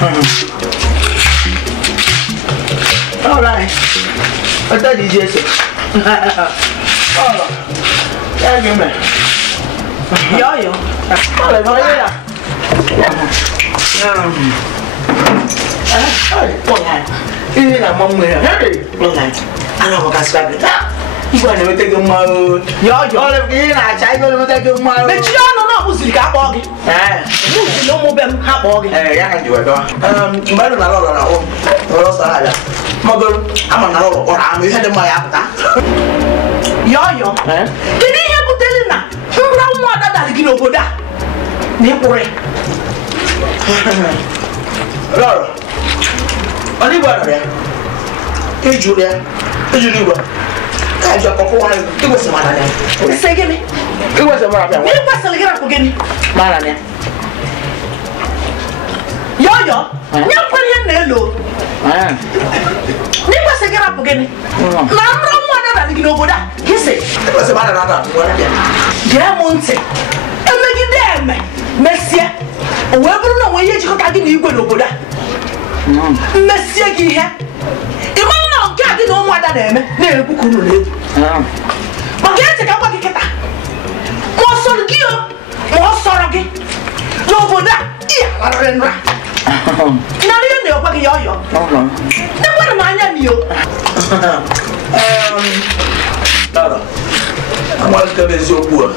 All right. I thought you just said. Oh, yeah, you man. Yo. Oh, I'm going Ini nak mama ya. Hei, pelan. Anak makan sekali. Ibu ane mesti gemar. Yo. Oleh begini nak cai kau mesti gemar. Macam mana musik apa lagi? Musik no mobem apa lagi? Ya kan juga doa. Baru nak lalu. Lalu sahaja. Magal, aman nak lalu. Orang ambil ada maya apa? Yo. Jadi yang betul ni nak. Orang mau ada dari kilo boda. Ni pure. Lalu. Ani buat apa? Tujuh dia, ni buat. Kaji apa kau orang itu semana ni? Segini. Itu semana apa? Ini pas lagi aku gini. Mana ni? Yo. Nyamper yang nelo. Ini pas lagi aku gini. Nampak mana ada di Noboda? Kisi. Itu semana ada. Dia munce. Lagi dem. Messi. Weburu na waye jiko kagi ni igwe Noboda. Messi gi he. Imana na kagi no mu ada na eme na ebuku no na ebu. Magete ka kwa kiketa. Mo soro gi. Noboda iya arenra. Na ni ne okwa gi yo. Na kwa na anya ni yo. Nada. Amal ka bezi okwa.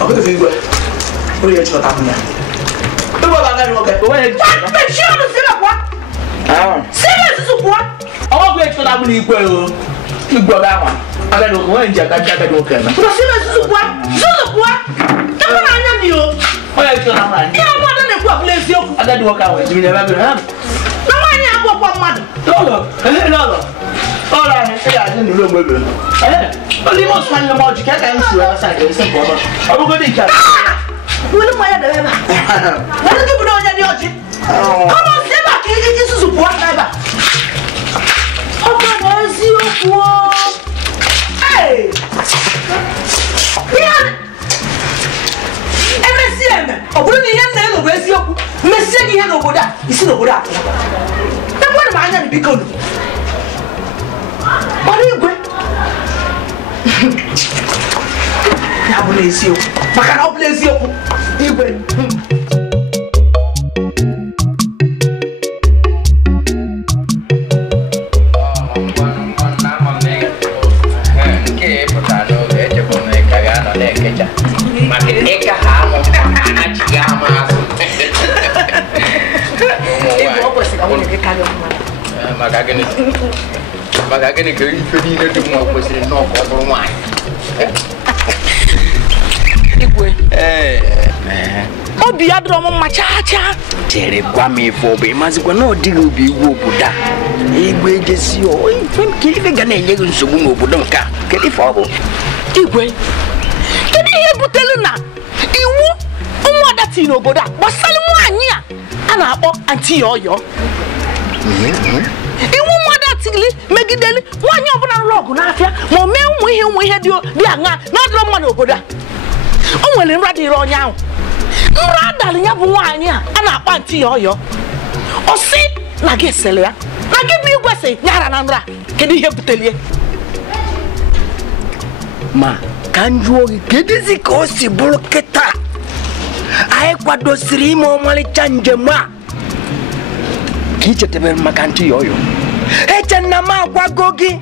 Apa te figo? Ori ya chota mna. Tu ba ba ngani oke. Owe. What the shit is it what? Serious is what? Awa go chota mna igwe o. Igwe ba wa. Aga do ko enja ka ja ka do ke na. Tu serious is what? Zuzu what? Ta na anya ni o. Oya chota mna. Ki na mo da ne kwa place yo. Aga do ka we. Jimi ba be ha. Na wa nya agbo kwa mmadu. Lolo. Ora ni ya ni lo gbegbe. Only most one the magic can see outside the simple. I will go to each other. Will my other? What do you know the object? Come on, step back. This is what never. Oh, God, is you? Hey! MSCM. Oh, bring the hand of Resio. Message here over that. You see the good after. Then what am I going to be good? What are you going? Ya bless you. Makana bless you. Ibe. Magagani ke ifedi na dum wa kwesiri na okoburu nwan. Igwe. Obi adro mo machacha. Tere kwa mi fo be mazikwa na odiga obi igwe oboda. Igwe jesi o. Ifem kilife ga na enye nsogbu na obodo nka. Kilife obo. Igwe. Kedi ihe butelu na iwu ụmụ adati na obodo a. Gbasara nwaanyị a na-akpọ Aunty Yoyo. Iwu mwadatili megideli nwanyi obuna nrogu n'afia ma me ụmụ ihe dị anga na adịrọ mma n'obodo a. O nwere nra dịrị onye ahụ. Nra dalị ya bụ nwaanyị a na-akpọ Aunty Yoyo. O si na gị sele ya. Na gị bụ igwe si nyara na nra. Kedu ihe butelie? Ma ka njụọ gị kedizi ka o si bụrụ kịta. Anyị kwadosiri ime ọmalịcha njem a. Kichetemere maka Aunty Yoyo. Echenna ma agwago gị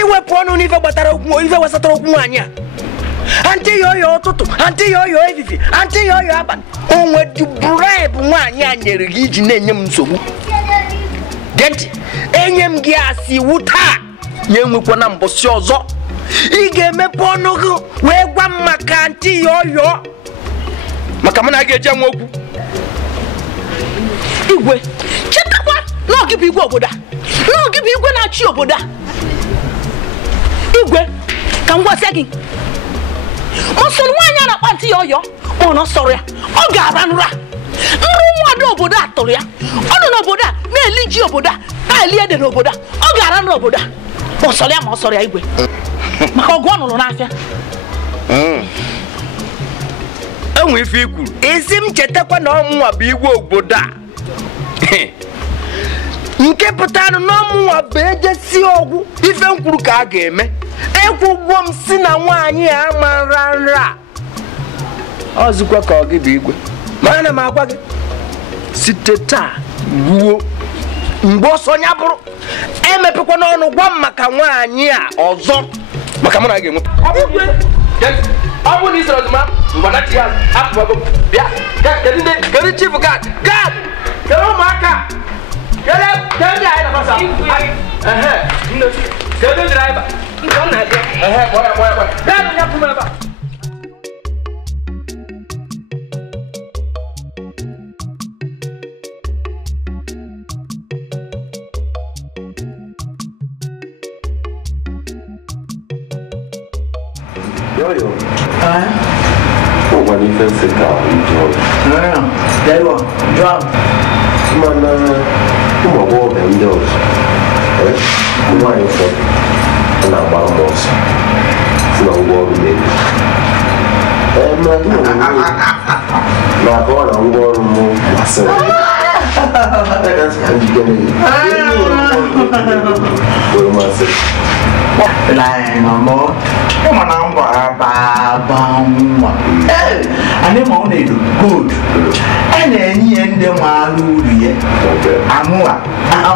iwepụ ọnụ n'ife gbatara okwu ife gbasatara okwu nwaanyị a. Aunty Yoyo ụtụtụ, Aunty Yoyo efifi, Aunty Yoyo abalị. Onwe dị bribe nwaanyị a nyere gị iji na-enye m nsogbu. Genti, enye m gị asị iwu taa nye nwekwa na mbọsị ọzọ. Ị ga-emepe ọnụ gị wee gwa m maka Aunty Yoyo. Maka mụ na ga-eje nwe okwu. Igwe, chetakwa na ọ gị bụ igwe obodo a. Na ọ gị bụ igwe na-achị obodo a. Igwe, ka m gwasịa gị. Mọsọrọ nwaanyị a na-akpọ Aunty Yoyo, ọ nọ sọrọ ya. Ọ ga-ara nra. Nrụ nwa obodo a tụrụ ya. Ọ nọ n'obodo a na-eli ji obodo a, na-eli ede n'obodo a. Ọ ga-ara nra obodo a. Mọsọrọ ya ma ọ sọrọ ya Igwe. Maka ọgụ ọ nụrụ n'afịa. Enwe ife ikwuru. Ezi m chetakwa na ọmụnwa bụ igwe obodo a. nke pụtara na ọmụnwa bụ ejesi ọgwụ ife nkwuru ka a ga-eme ekwugwo m si na nwaanyị a mara nra ọzụkwa ka ọ gị bụ igwe ma ana m agwa gị site taa ruo mgbe ọsọ ya bụrụ emepekwa n'ọnụ gwa m maka nwaanyị a ọzọ maka mụ na ga-enwe ọ bụ na isoro ọzụma mgbanachi ya apụbago bịa kedu chief gad kedu ụmụaka kedu ndị anyị na-agbasa kedu driver Yo. When you feel sick, you there you are. Drum. Man, come on, walk them doors. Come on, you for. And I'm one boss. No war with me. My God, I'm going to move myself. That's how you get me. Lại mà mốt cái mà nó bà bông anh ấy món này được good anh ấy nhìn để mà lưu đi anh mua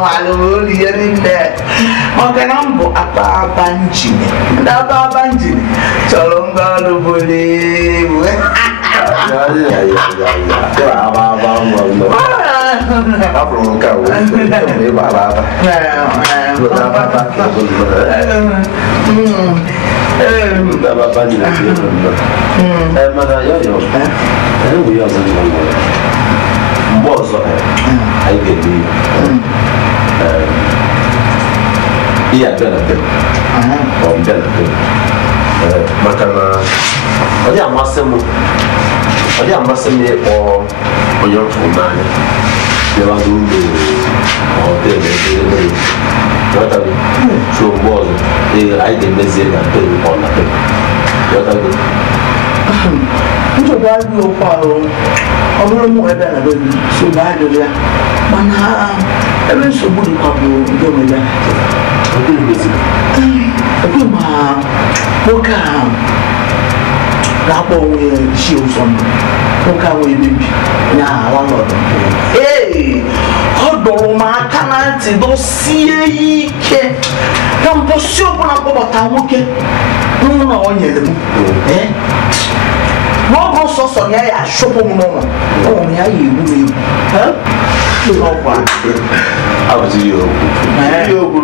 mà lưu đi đi để mà cái nó bộ apa banji apa banji cho luôn có lưu buli cái bà bông áp luôn cầu mấy bà ba ni la mana yo we are boss I get me iya benefit makana odi amasemu o oyo funani le ba dunde o tele what are you so boss I get busy and pay on the pay what are you njo ba bi o pa o ọbụrụ mụ ebe na be so ba do ya mana ebe so bu di pa bo ndo me ya o dị busy ebe ma boka ga-akpọ onwe chi ụzọ nwoke ahụ emebi ya ọnọdụ ọ dọrọ m aka na ntị dosie ya ike na mbọsi ọbụla kpọbata nwoke nụ na o nyere m n'ọbụ sọsọ ya ya achụpụ m n'ụlọ ụmụ ya ya egwu abụzi ihe okwu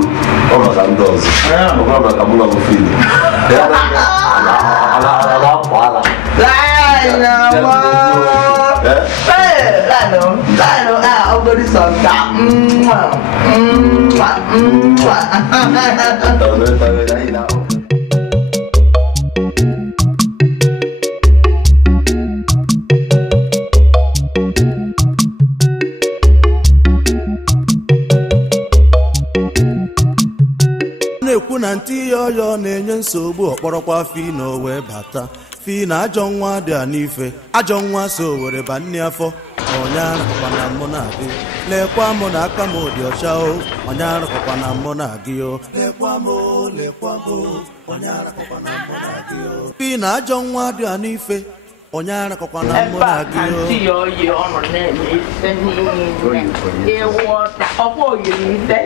ọ maka ndị ọzọ ọ maka mụ na bụ fili na-ekwu na ntị ya ọyọ na-enye nsogbu ọkpọrọkwa Fino wee bata Fino ajọ nwa dị a n'ife ajọ nwa so were ba nne afọ onye arụkwa na mụ na gị lekwa mụ na aka m dị ọcha o onye arụkwa na mụ na gị o lekwa m onye arụkwa na mụ na gị o Fino ajọ nwa dị a n'ife onye arụkwa na mụ na gị o ntị ya ọyọ ọnụ na-eme ise niile ịwọta ọkwa oyiri ise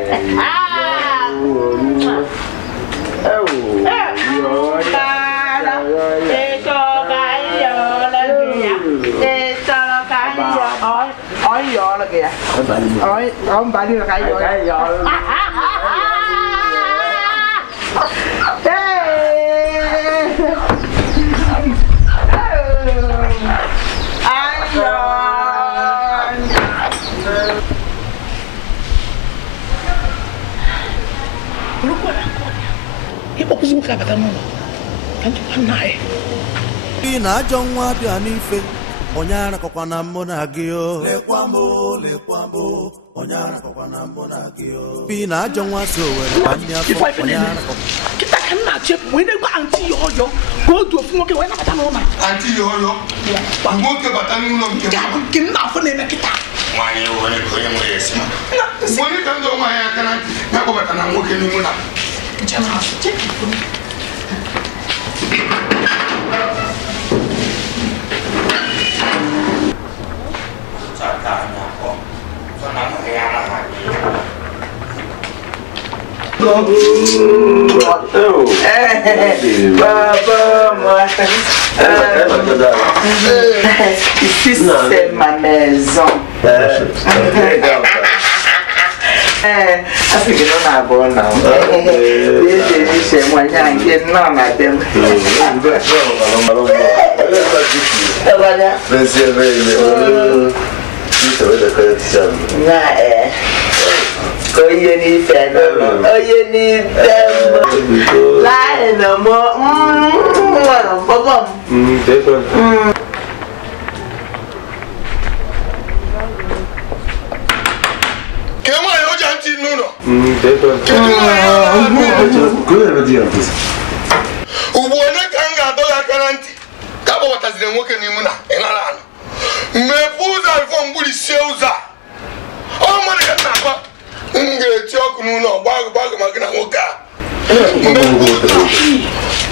ông bà đi là cái rồi Fino ajọ nwa dị a n'ife onye arakọkwa na mụ na gị o lekwa m onye arakọkwa na mụ na gị o Fino ajọ nwa so were banye afọ onye arakọkwa kita kan na chefu wee na-egwa anti ya ọjọọ ka otu ofu nwoke wee nabata n'ụlọ anti ya ọjọọ nwoke bata n'ụlọ nke nke m na-afọ na-eme kịta nwanyị onye ka onye nwere esi Ici c'est ma maison. Parce que non a bon non. Chez moi il y a non madame. Oye ni feno, oye ni demo. La no mo, bobom. Kemo yo janti nuno. Ubone kanga dola karanti. Kabo watazile nwoke ni muna enala ano. Mebuza ifo mbuli seuza. O mwana kana kwa. Ngeti oku nuno bagu magina nwoka.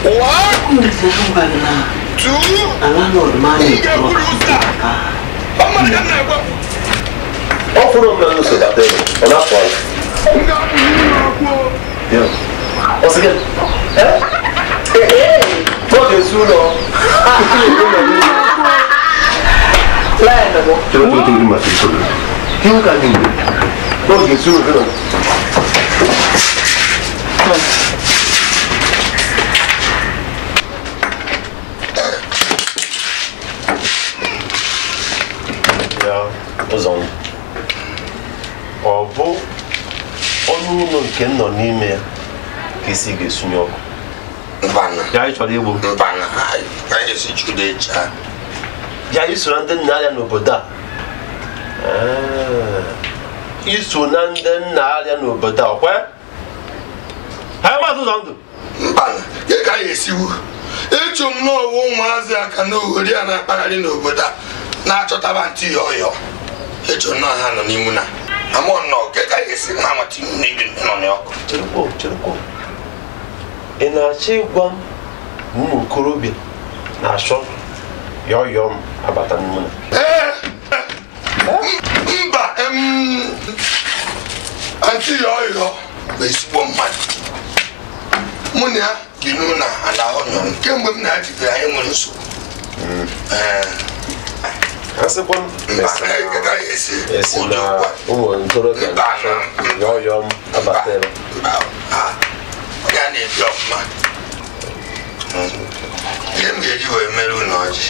What? Two. Offro meno se bater. Ona fora. Você quer? Pode sulo. Leno. Eu tenho que matar isso. Que um caminho. Pode sulo. Ọzọ ọ bụ ọnụ ụlọ nke nọ n'ime ya ka isi ga-esunye ọkụ ya ị chọrọ igbu ya iso na ndị nna arịa n'obodo a iso na ndị nna arịa n'obodo a ọkwe ha maazị ụzọ ndụ ka ya esiwu ịchụ m n'ọwụ ụmụazị aka n'oweri a na-akpagharị n'obodo a na-achọtaba ntị ya ọyọ echo no ha no nimu na amo no ke ka yesi na mati ni no ne ọkụ cherekwo ị na-achọ ịgwa m ụmụ okorobịa na-achọ yọyọ m abata n'ime mba anti ya ọyọ bụ ezigbo mmadụ mụ na ya bi n'ụlọ ana ọnyọ kemgbe m na-ajibere anyị nwere nsogbu Asịkwa esi na ụmụ ntorobịa yọyọ m abata ebe ya na-ebi ọfụma ihe m ga-eji wee mere ụlọ ọjị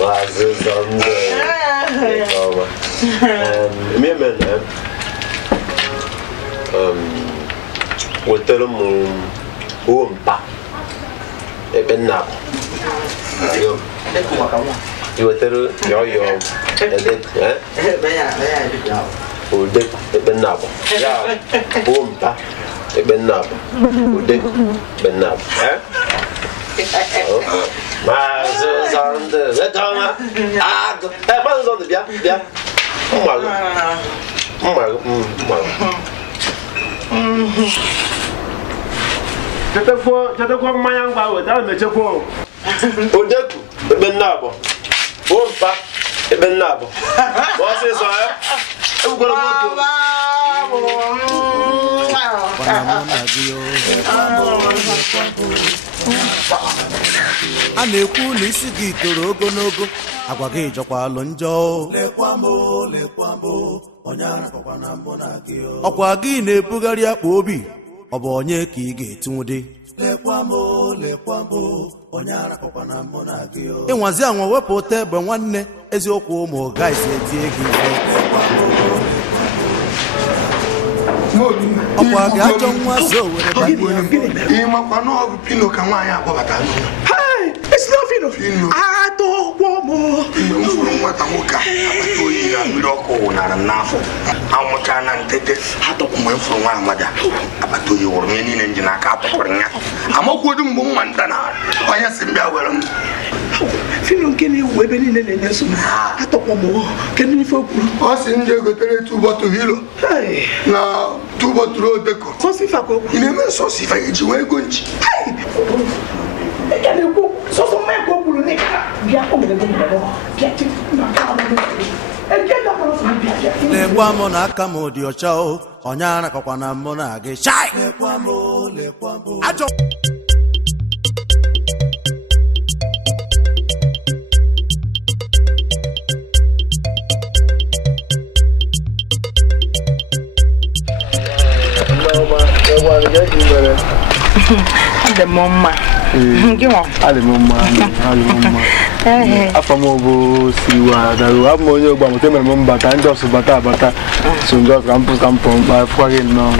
maazị ụzọ ndụ ọma mmemme na wetara m mpa ebe nna you were there, you're Ude Benab. Yeah, Boompa, Benab, Ude Benab. Mazos on the Letona. Ah, that was on the Bia. Jatako Mayang Bower, down the Chapo. Udeku, Benabo. Boompa, Benabo. What's this? I'm going to go. A na-ekwu na isi gị toro ogologo agwa gị jọkwa alụ njọ ọkwa gị na-ebugharị akpa obi ọ bụ onye ka ị ga-etinwude ịnwazi anwa wepụta egbe nwanne eziokwu ụmụ gaisi etie gị ọkwa gị ajọ nwa so were ịmakwa na ọ bụ Pino ka nwaanyị akpọbata It's nothing. I don't want more. Nwata nwoke akpata oyi na mmiri ọkụ nara n'afọ amụcha na ntete atọpụ mgbe m fụrụ nwa amada akpata oyi wụrụ ihe niile nji n'aka atọpụrụ ya amakwodu mgbe nwa nta na onye si mbịa were m Fino nke na-ewu ebe niile na-enye nsogbu atọkwa m kedu ife okwu ọ sị ndị egotere 2 bottle hilo na 2 bottle odeko sọsifa ka okwu ị na-eme sọsifa eji wee ego nchi eke na-ekwu sọsọ mmanya ka o kwuru na ịkara bịa o mere gị bịa na aka m lekwa m na aka m dị ọcha o onye arakọkwa na mbụ na gị chai ajọ Ada mama. Gimo. Ada mama. Afamobo siwa daru amonye ogba mo temere mo mbata njosu bata so njosu kampo ba fuage no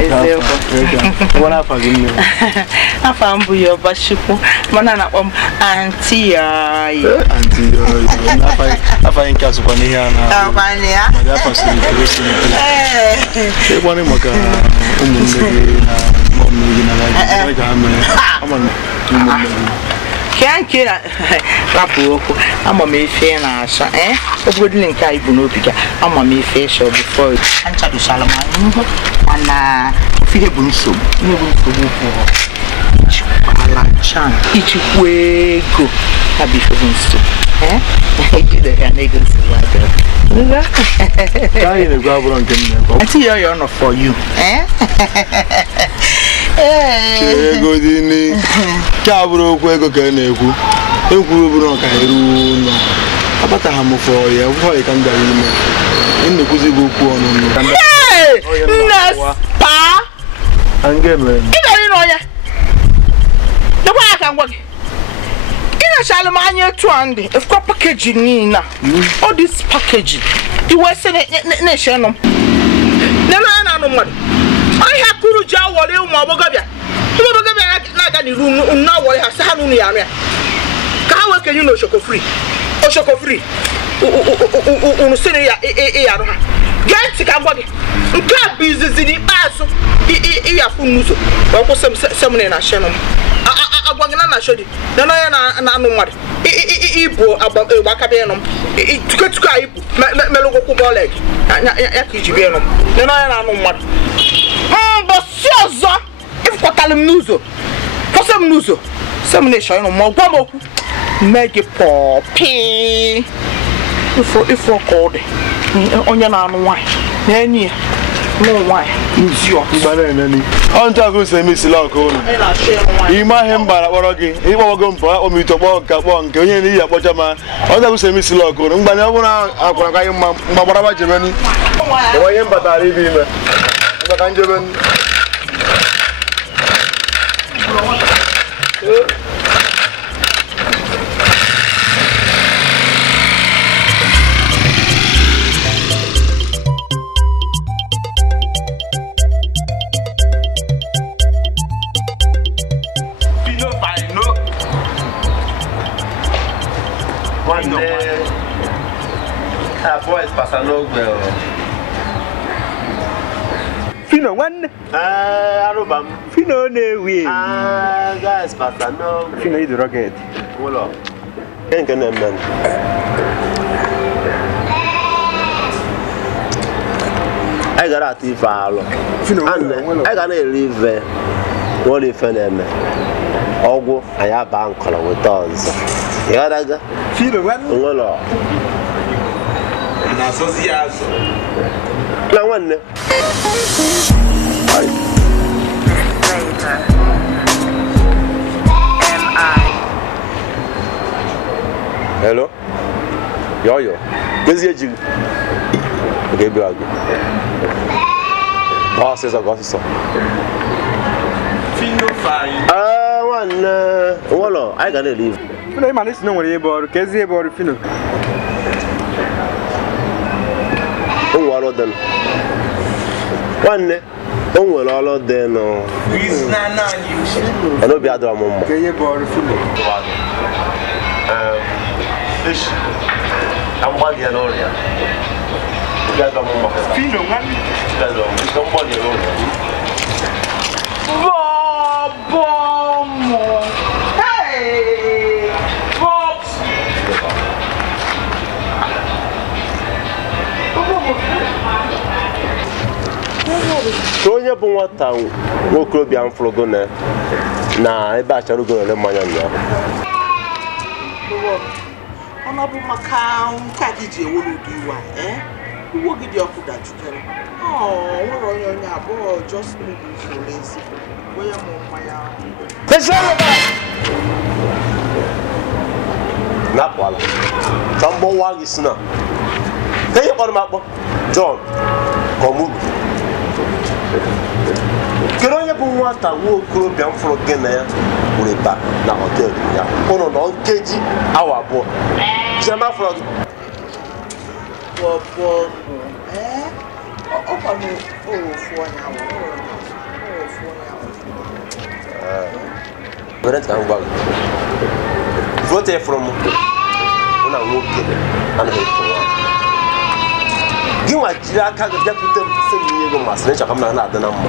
wala afagi ni Afa mbu yo bashiku mana na auntie ai afa inka so kwani ya na kwani ya ma afa so ni kwani maka umunne na momni na ga amana Kira rapu oko ama me fe na asha obodo nke ai bu n'obi ga ama me fe sho before ancha do salama ana fihe bu nso ne bu nso ko ala chan ichikwego abi fe bu nso ejide ya na ego nso kai ne gwa bro nke nne ko ati yo no for you ego dini ka bụrụ okwu ego ka na-ekwu ekwuru bụrụ ka eru no abata ha mfo ya wo e kan dari ime nne kuzi go okwu ọnụ kan pa ange me idari no ya de kwa ka ngwa ina shale ma anye 200 if ko package ni na all this package the wese ne share no na no mmadụ I have kuru ja wole ụmụ agbọgọbịa na ga ni ru na wole ha sa nu ya ame ka ha weke you no shoko free unu sene ya ya ro ha get ka ngwa gị nke a bizizi ni paso ya fu nuzo wa ko sem ne na sheno agwa gị na shodi na ya na anu mmadụ ibu agba ka be no tuketuka ibu melogo ku boleg ya ka ijibe no na ya na anu mmadụ Bosiozo if kotalem nuzo kosem nuzo semination no mo gwamoku mege popi if called onye na anu wine na enyi no wine nzio gbara enani on ta go se mi sila ko no ima he mbara kpọrọ gị ịgbawago mpo o mi to kpọ nke onye ni ya kpọcha ma on ta go se mi sila ko no mgbani ọ bụrụ akwara ka mma mgbagbara ba jebeni onye mbatara ibi ime mgbaka njebeni boys pasando well. Fino one Arubam. Fino ne we. Guys pasando. Fino is the rocket. Wolo. Can man. I got a tea follow. Fino I got to leave what if an Ogo, I have bank color with us. Yadaga. Fino one. Wolo. Na association. Na one. Hello? Yo. Qu'est-ce que tu dis? Ok, bien. Oh, c'est ça, c'est ça. Fino fine. One. Voilà, I gotta leave. Fino, il m'a laissé non, il est bon. Qu'est-ce qu'il est bon, Fino? All of them. One. On will all of them. I don't be a drama. Okay, bon, Fino. Fish. I'm one year old. Fino, man. Somebody alone. Bobo. Hey. Bob. onye bụ nwata nwokorobịa m fụrụ gị na ebe achara ugo ole mmanya ụnyaahụ. Ọ bụ maka nke a ji ewuru gị iwe iwe gị dị ọkụ dajụkere. Nwere onye abụọ just usoro ezi onye mụ mmanya. Napụala ka mgbọwa gị si na ihe kpọrọ m akpọ John Komugu. Kedu onye bụ nwata nwa okorobịa m fụrụ gị na ya were ba na họteelụ ya ụnụ nọ nkeji awa abụọ chiema fụrụ gị were ka m gwa gị vote fụrụ m na nwoke anaghị efu nwa gị nwa jiri aka gị bịakwute m sị m ihe ego masịrị nchaka m na-adị na mma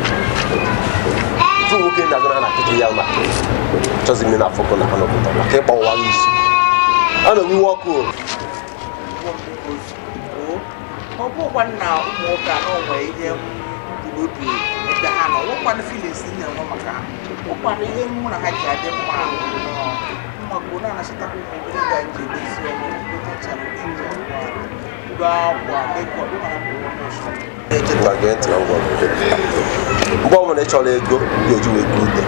ifu nwoke na-agana na akịtị ya ma chọzi ime na afọkọ na anọpụta maka ịgba ụwa gị isi anọ m iwe ọkụ ọ bụkwa na ụmụ ụka na onwe ihe mbulobi ebe ha nọ nwekwana filins na-enwe maka ụkwana ihe mụ na ha ji adị mma maka na anachịtakwa ụmụ obere ga nje ezi ọmụ betachara ije ngwa akwa mekọp mgbe ọbụla ị chọrọ ego ga-eji wee go ute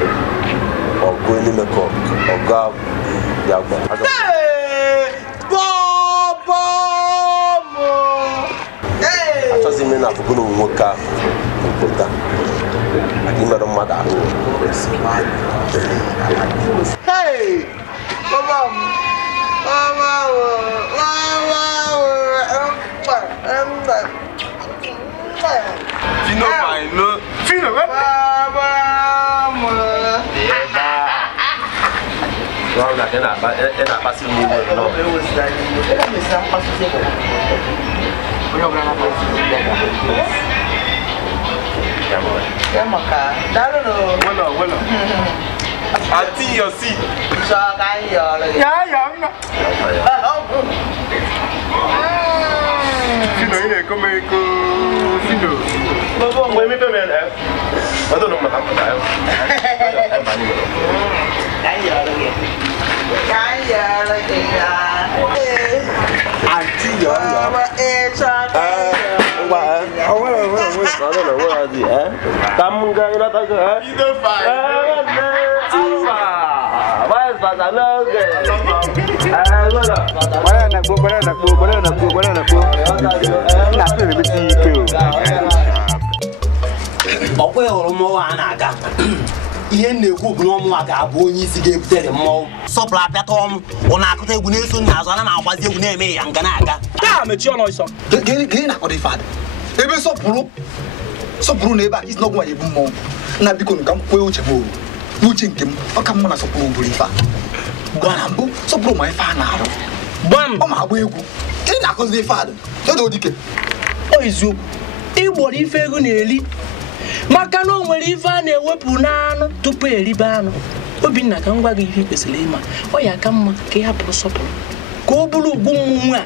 ọgụ n'ime ka ọgụ ahụ ya gwa achọzi ime na afụgo na nwoke ahụ pụta maka imerụ mmadụ ahụ na-akpasị m ugbo Auntie, your seat. ọkwa hụrụ mmọnwụ a na-aga ihe na-ekwu bụ na ọmụnwa ga-abụ onye isi ga-ebutere mmọnwụ sọpụrụ apịata ọmụ ọ na-akụta egwu na-eso nna azụ ana na-agbazi egwu na-eme ya nga na-aga gịnị na-akọdo ife ada ebe sọpụrụ na ebe a isi n'ọgwụ nwa ebu mmọnwụ na biko ka m kwee uche m n'uche nke m ọ ka mma na sọpụrụ buru ife a gbana mbụ sọpụrụ ma ife a na-arụ ọ ma agba egwu gịnị na-akụzi ife ada edo dike o eziokwu ịgbọrọ ife ego na-eri maka na o nwere ife a na-ewepụ n'anụ tupu eribe anụ Obinna ka m gwa gị ihe kwesịrị ịma ọ ya ka mma ka ị hapụrụ sọpụrụ ka ọ bụrụ ugwu mmụnwe a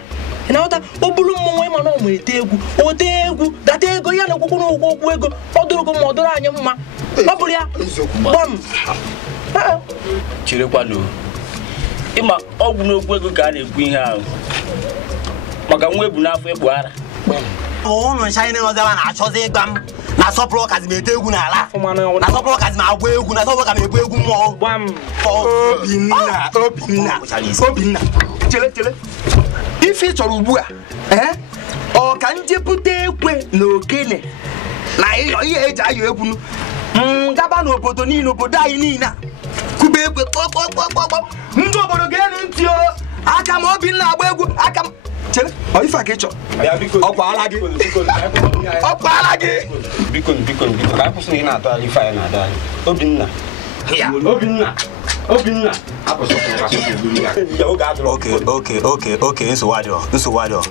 ị na-aghọta ọ bụrụ mmụnwe ma na ọ ma ete egwu data ego ya na okwukwu na ụgwọ okwu ego ọ dụrụ gị ma ọ dụrụ anyị mma ọ bụrụ ya gbam chirekwanụ ịma ọgwụ n'okwu ego ka a na-ekwu ihe ahụ maka nwa ebu n'afọ ịkpụ ara ụnụ ncha ihe ọzọ na-achọzi ịgwa m na sọpụrụ kazi m ete egwu n'ala na sọpụrụ kazi m agwa egwu na sọpụrụ ka m egwu egwu mmụọ Obinna chere ife ị chọrọ ugbu a ọ ka njepụta ekwe na ogene na ihe eji ayọ egwu gaba n'obodo niile obodo anyị niile kụba ekwe kpọkpọkpọkpọ ndị obodo ga-enu ntị aka m Obinna agba egwu aka m chere ọ ife a ka ị chọrọ ọkwaala gị biko ka anyị kwụsị na ị na-atụ ife anyị na-ada anyị Obinna oke nsogbu adịrọ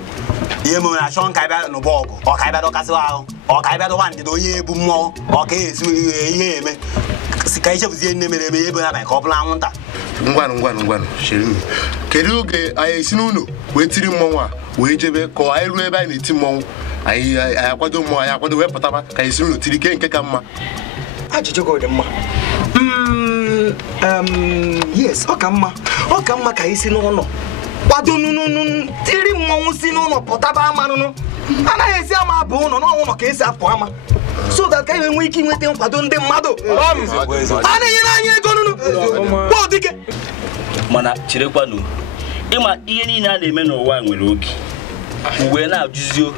ihe mere na-achọ nka ịbịa n'ụgbọ ọgụ ọka ịbịa dọkasịwa ahụ ọka ịbịa dọwa ndịda onye ebu mmụọ ọka esi ihe eme si ka ichefuzie nne mere eme ebe ha ka ọ bụla anwụnta ngwanụ chere m kedu oge anyị esi n'ụlọ wee tiri mmọnwụ a wee jebe ka anyị ruo ebe anyị na-eti mmọnwụ anyị akwado mmụọ anyị akwado wee pụtaba ka anyị si n'otiri ike nke ka mma. Ajụjụ gị dị mma. Yes, ọ ka mma ka anyị si n'ụlọ kwado tiri mmọnwụ si n'ụlọ pụtaba ama nụnụ. Anaghị esi ama bụ ụlọ n'ọnwụlọ ka esi apụ ama so that ka anyị nwee ike inweta nkwado ndị mmadụ. A na-enyere anyị ego nụnụ kpọọ dike. Mana cherekwanụ ịma ihe niile a na-eme n'ụwa nwere oge uwe na-ajụzio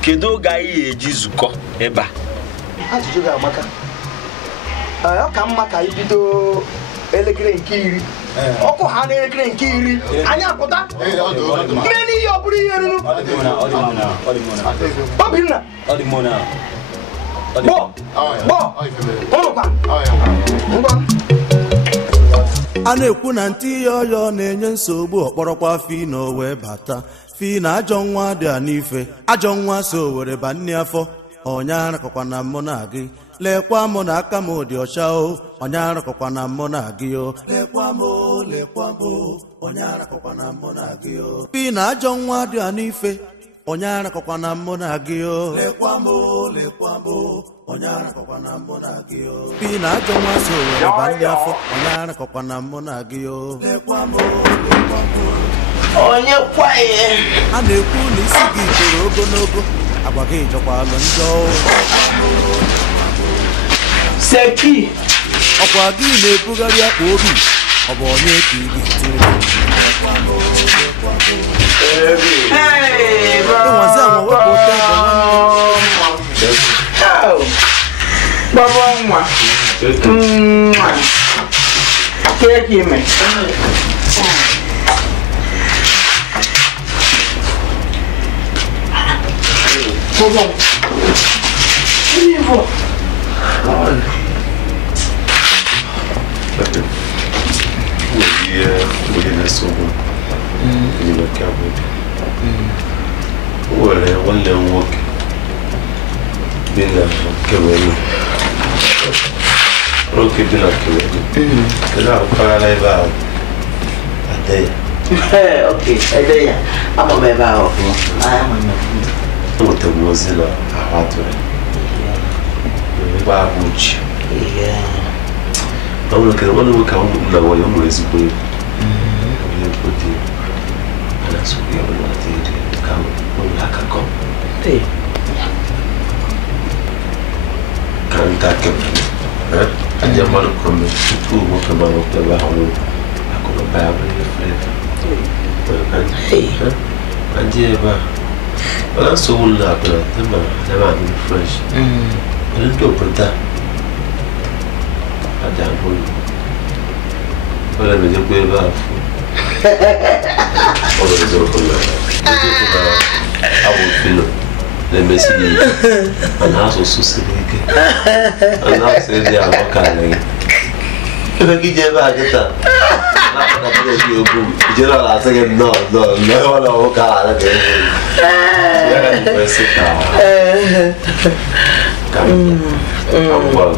kedu oge anyị eji zukọ ebe a. Ajụjụ gị amaka. Ọ ka mma ka anyị bido elekere nke 10. Ọkụ ha n'elekere nke 10 anyị apụta mee n'ihe ọ bụrụ ihe ruru. Obinna a na-ekwu na ntị ihe ọyọ na-enye nsogbu ọkpọrọkwa fi na wee bata fi na ajọ nwa dị a n'ife ajọ nwa so were ba nne afọ onye arakọkwa na mụ na gị lekwa mụ na aka m dị ọcha o onye arakọkwa na mụ na gị o lekwa m onye arakọkwa na mụ na gị o fi na ajọ nwa dị a n'ife onye arakọkwa na mụ na gị o lekwa m onye arakọkwa na mụ na gị o fi na ajọ nwa so were ba nne afọ onye arakọkwa na mụ na gị o lekwa m onye kwaye a na-ekwu na isi gị toro ogologo agwa gị jọkwalụ njọ Seki ọkwa gị na-ebugharị akpa obi ọ bụ onye ka ị ga-etiri ịnwazi anwa wepụ ote ego baba nwa keki ime baba Ivo wale nwoke bi na Kewelu nwoke bi na Kewelu kedu mpaghara ebe ahụ Adeya Adeya ama m ebe ahụ enwetara m ozi na ahụ atụrụ ebe ahụ uchi nwanne nwoke ahụ na nwanyị o nwere ezigbo egwu Kanta kemana, aja malu kami itu bukan malu terbaharu. Aku lupa apa yang flavor. Anjir bah, orang soul lah tu, tema ni fresh. Orang tu berita, ada pun. Orang macam kue bah. Orang tu pula. Abu filo. Lemesi anaso susirike anaso dia makale kaki jeba kita na ka de yobu jera la sege no wala o kala ke ya kan pesika kan awal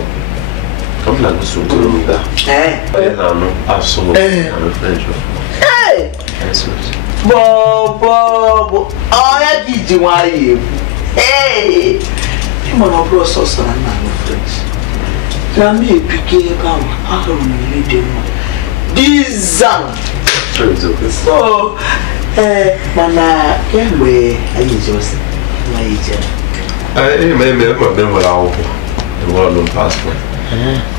comme la gusto ga na no aso na fresh Bobo aya kiji waye Ima na bro so na no friends. Na me pike ba ahụ mmiri dị mma. Dizan. So mana kemgbe anyị jose na ije. Me ma ben wala awo. The world on passport.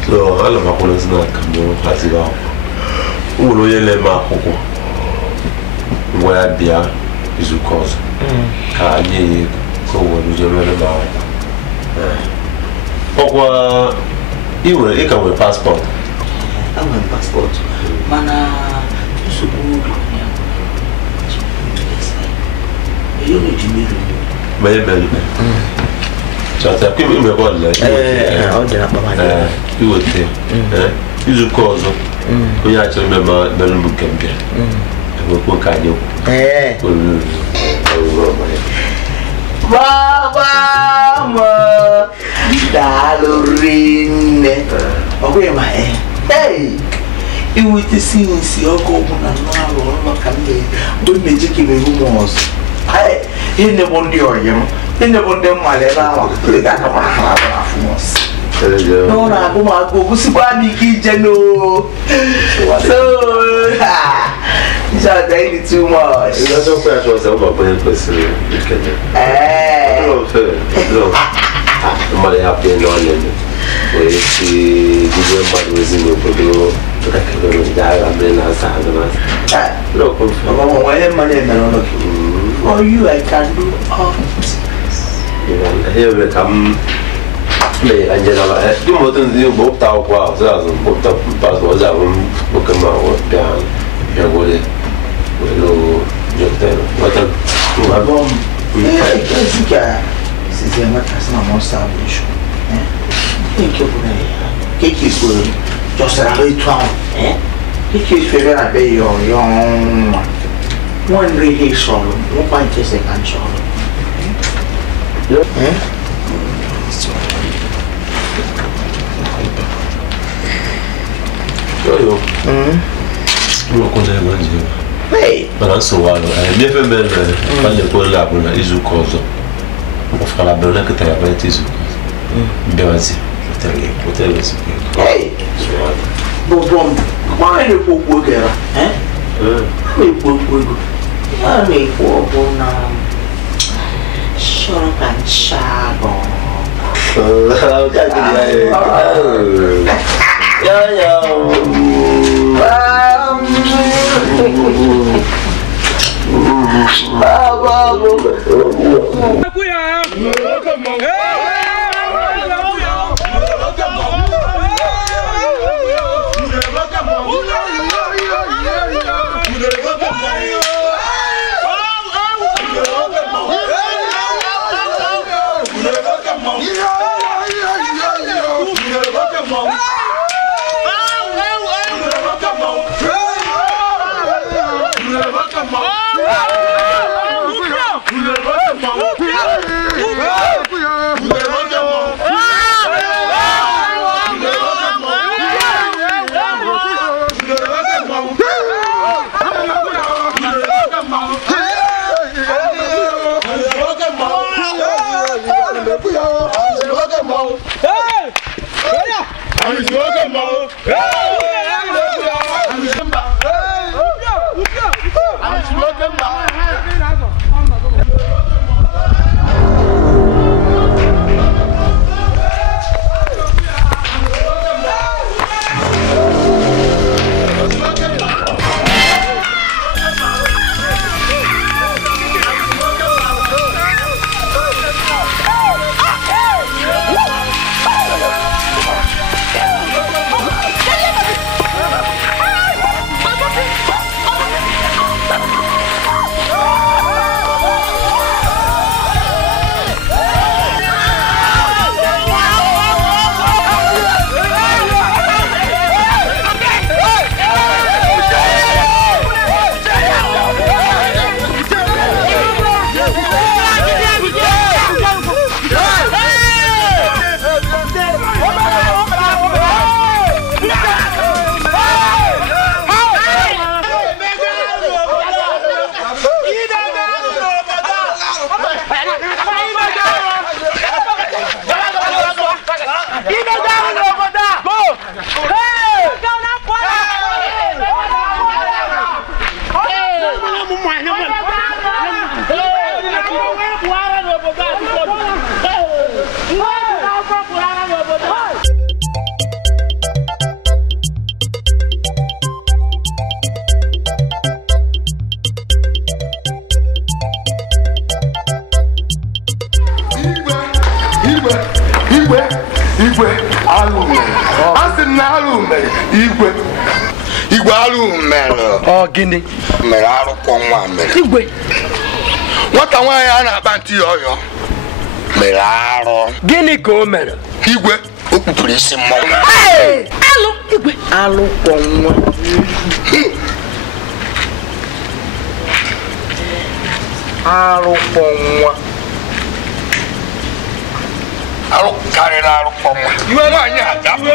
So ala ma kono zina kamo hasiba. Ulo yele ma akwụkwọ. Ngwa bia izukozo. Ka anyị ko wonu jemele ma. Okwa iwe ika we passport. Ama passport. Mana nsogbu ya. Yo ni jimiru. Bele. Chata kwa mbe bolle. Ọ dị na baba. Iwote. Izukozo. Ko ya chere mema belumbu kembia. Ko ka nyo. Baba ma dalorine ogwe ma iwite sinsi ọkụ na nalo no kambe do meje ki be humos ihe ne bon di oyem Ine bonde male na wa. Ga ka ma ha ba fumos. No na go ma go si kwa mi ki je no. So it's a daily too much. You know so far was about playing person. No fair. No. Male happy no name. We see the man was in the photo. To no, for you, I can do all things. Here we come. And general, do more than you booked out while booked up passports. I won't book them out down. What a bomb. This is a matter of salvation. Thank you. Take this good. Just a little town, eh? He keeps figuring out your young one really solo, no point to second solo. Eh? Hey, but also while I never met the poor lab on a izu cause of Calabella que tem a izu. Bewazi. Hey, bom, why do you work here? Eh? We work. I make work on shop and shadow. Igwe alu mere. Oh, gini. Mere aru kwa nwa mere. Igwe. Nwata nwa ya na-akpa ntị ọyọ. Mere arụ. Gini ka o mere? Igwe o kpupụrụ isi mmọnwụ. Alu, igwe. Alu kwa nwa. Alu kwa nwa. Alu karịrị arụ kwa nwa. Iwe nwaanyị a ga-apụ.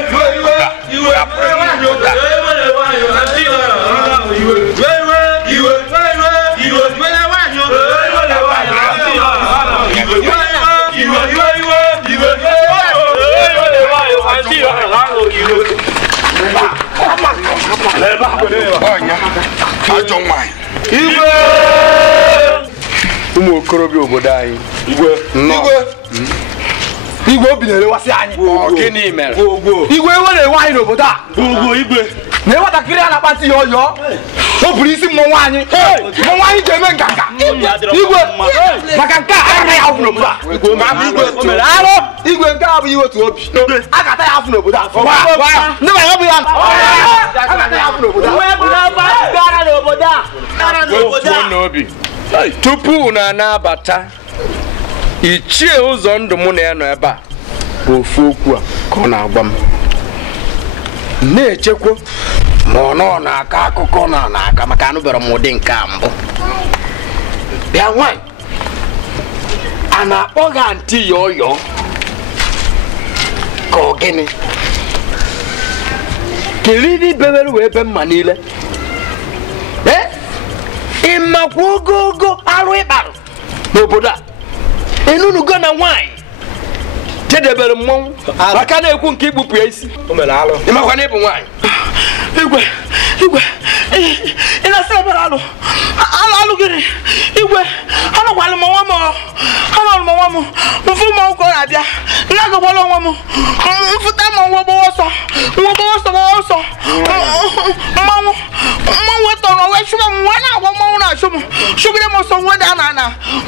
ajọ nwaanyị. Igwe ụmụ okorobịa obodo anyị Igwe obi na-erewasị anyị. Gịnị mere? Igwe ewe na-ewe anyị n'obodo a. Igwe na nwatakịrị a na-akpasị ya ọyọọ o buru isi mmọnwụ anyị ji eme nganga. Igwe maka nke a agaghị afụ n'obodo a. Igwe nke a bụ iwetu obi a ga-ata ya afụ n'obodo a. Ndị ma ya bụ ya a ga-ata ya afụ n'obodo a. Tupu na anabata Ichie ụzọ ndụ mụ na ya nọ ebe a bụ ofu okwu a ka ọ na-agwa m na-echekwa ma ọ nọ na-akọ akụkọ nọ na-aka maka anụbara m ụdị nke a mbụ. Bịa nwaanyị a na-akpọ gị antị ya ọyọ ka ọ gịnị kiri ibewere wee be mma niile ịmakwa ogogo arụ ịkparụ n'obodo a enunugo na nwaanyị jedebere mmọnwụ maka na-ekwu nke igbupụ ya isi ịmakwa na ịbụ nwaanyị. Igwe ị na-asị ebere alụ gịrị Igwe anọkwalụ m onwe m mfụ mmanwụ ka ọ na-abịa na-agagwala onwe m mfụta ma nwa gbawa ọsọ mmanwụ tọrọ wee chụba m wee na-agwa mmanwụ na-achụ m chụgide m ọsọ nwe da na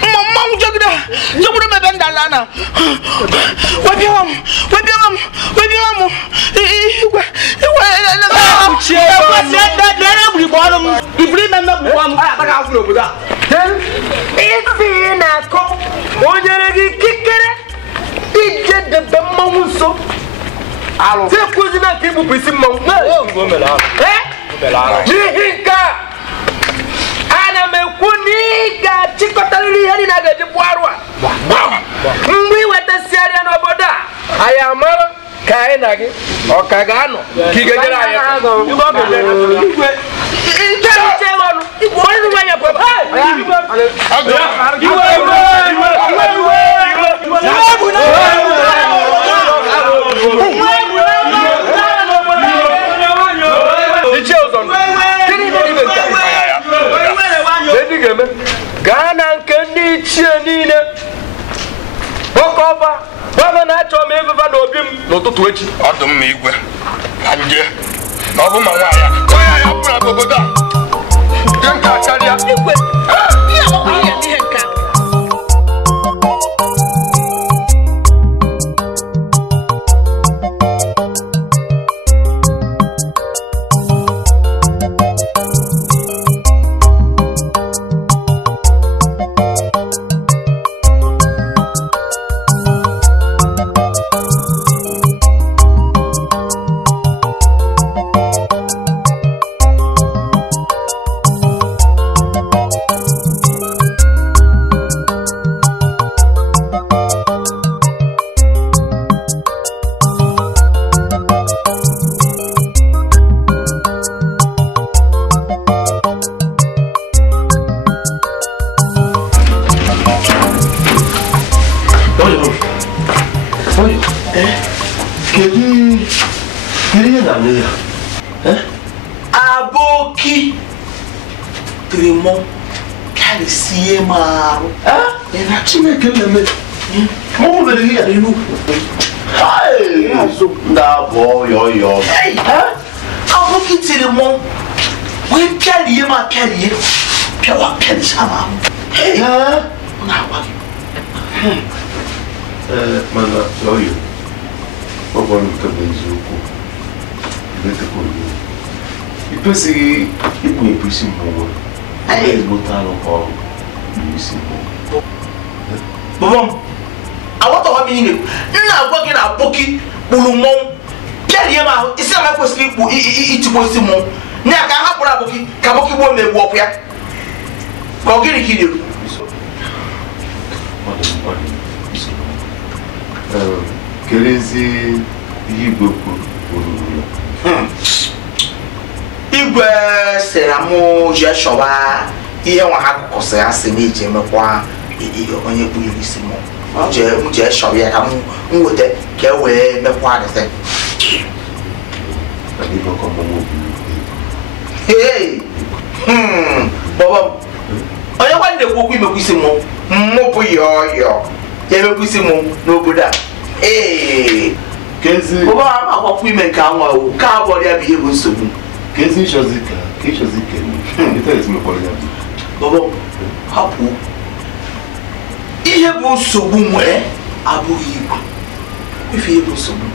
mmanwụ jegide m ebe ndala na webịawa m Ife na-akọ onyere gị ikikere ijedebe mmanwụ nso tekwuzi na nke igbupụ isi mmanwụ n'ihi nke a ana m ekwu na ị ga-achịkọtarịrị ihe niile a ga-eji pụọ arụ a mgbe iwetasịarịa n'obodo a anyị amara ka anyị na gị ọ ka ga-anọ ka ị ga-enyere anyị gaa na nke ndị ichie niile oke ọba baba na-achọ m ịbụba n'obi m n'ụtụtụ echi. Ọ dị mma Igwe ka nje na ọ bụ ma nwaanyị ya pụrụ obodo a dị nka karịa. Igwe ihe agbakwa ihe n'ihe nke a Aboki Trimo Kalisie Maru. Era Chineke na-eme. Mụ mere ihe ya n'ihu. Nda bụ yọyọ. Aboki Trimo wee pịalie ma pịalie pịawa pịalisama. Na-agwa gị. Mana yọyọ ọ gwara m nke bụ eziokwu. I kwesịghị ikpu isi mmụọ anyị ezigbote alụkọ ọrụ isi mmụọ. Bọbọm aghọtaghị m ihe nna agwa gị na Aboki kpụrụ mmọnwụ pịalie m ahụ isi ama kwesịrị ikpu ichikwa isi mmụọ na ya ka ha kpụrụ Aboki ka Aboki gbuo m egbu ọkụ ya ka ọ gịnị ka ị na-ekwu. Kelezi ihe Igwe kwuru ya. Igwe sịrị mụ jee chọba ihe nwa ha kụkọsị ya sị na-eji emekwa onye kpụrụ isi m jee chọba ya ka m nweta ka e wee mekwa adịsị. Baba. Oya kwa ndekwo ku imekwisi mu. Mmopo yo. Ya mekwisi mu n'obodo a. Kezi. Baba ama kwa ku ime nka nwa o. Ka abọ ya bihe bụ nsogbu. Kezi shozika. Kishozika. Ita esme kwa ya. Baba. Hapu. Ihe bụ nsogbu nwere abụghị igwe. Ife ihe bụ nsogbu.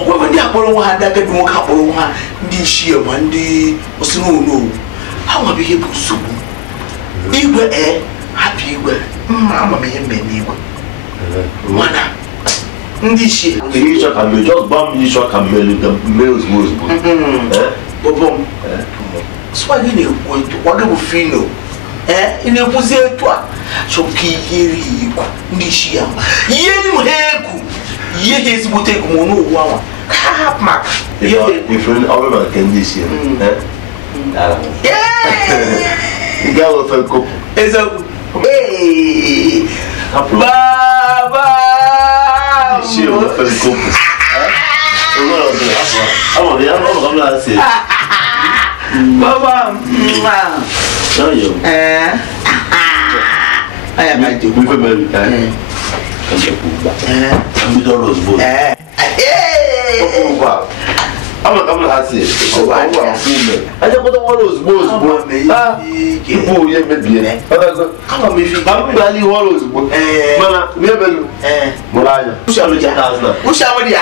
Ọgwa ndị akpọrọ nwa ha ndị agadi nwoke akpọrọ nwa ha ndị ishie ma ndị osinụlọ ha nwa bụ ihe bụ nsogbu. Igwe hapụ igwe ama m ihe mmemme igwe mana ndị ishie Isha ka me just bam isha ka me ozugbo. Bọbọm swagi na-ekwu etu kwaga bụ fino ị na-ekwuzi etu a chọka ihe igwe ndị ishie ahụ ihe m ha egwu ihe ha ezigbote egwu ma n'ụwa nwa ka ha hapụ maka Ife ọrụ na nke ndị ishie. Ị ga-alọta nkọpụ. Ezeokwu Baba Ishie ọlọta nkọpụ. Ama ya ọrụ ọrụ asị. Baba Ayo. Aya ma je Ife meri. Kanje kuba. Mbido ozugbo. Okuba. Ama kamla asị. Okuba kume. Aje kodo wọrọ ozugbo. Ibu ye mebie. kama mefi Babu dali wọrọ ozugbo. Mana me belu. Mulanya. Ushaluja. Ushaluja.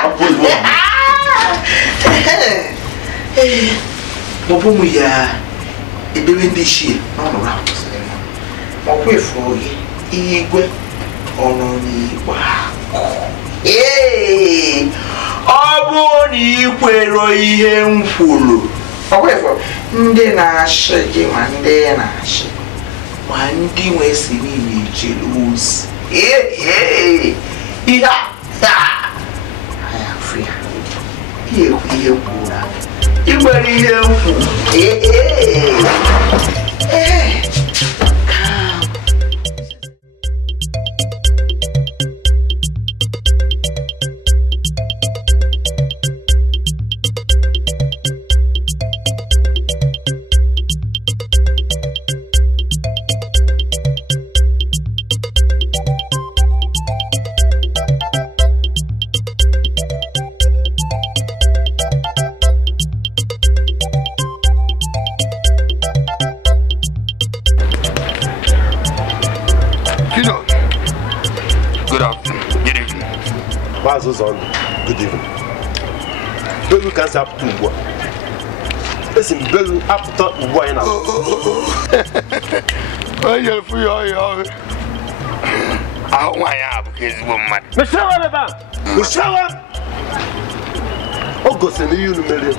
Bobo mu ya ebewe ndị ishie n'ọnụ ha ọkwa efu oge igwe ọnụ n'igwe ọ bụ na ikwero ihe m kwuru ọkwa efu ndị na-achị gị ma ndị na-achị ma ndị nwe si niile ejere ozi ihe a ayafụ ya ihe ekwu ihe kwuru na Igbari ihe mfu. Good evening. Belu can say up to what? Listen, Belu up to what now? Oh, you're free, oh, I want to have his woman. Michelle, August and you million.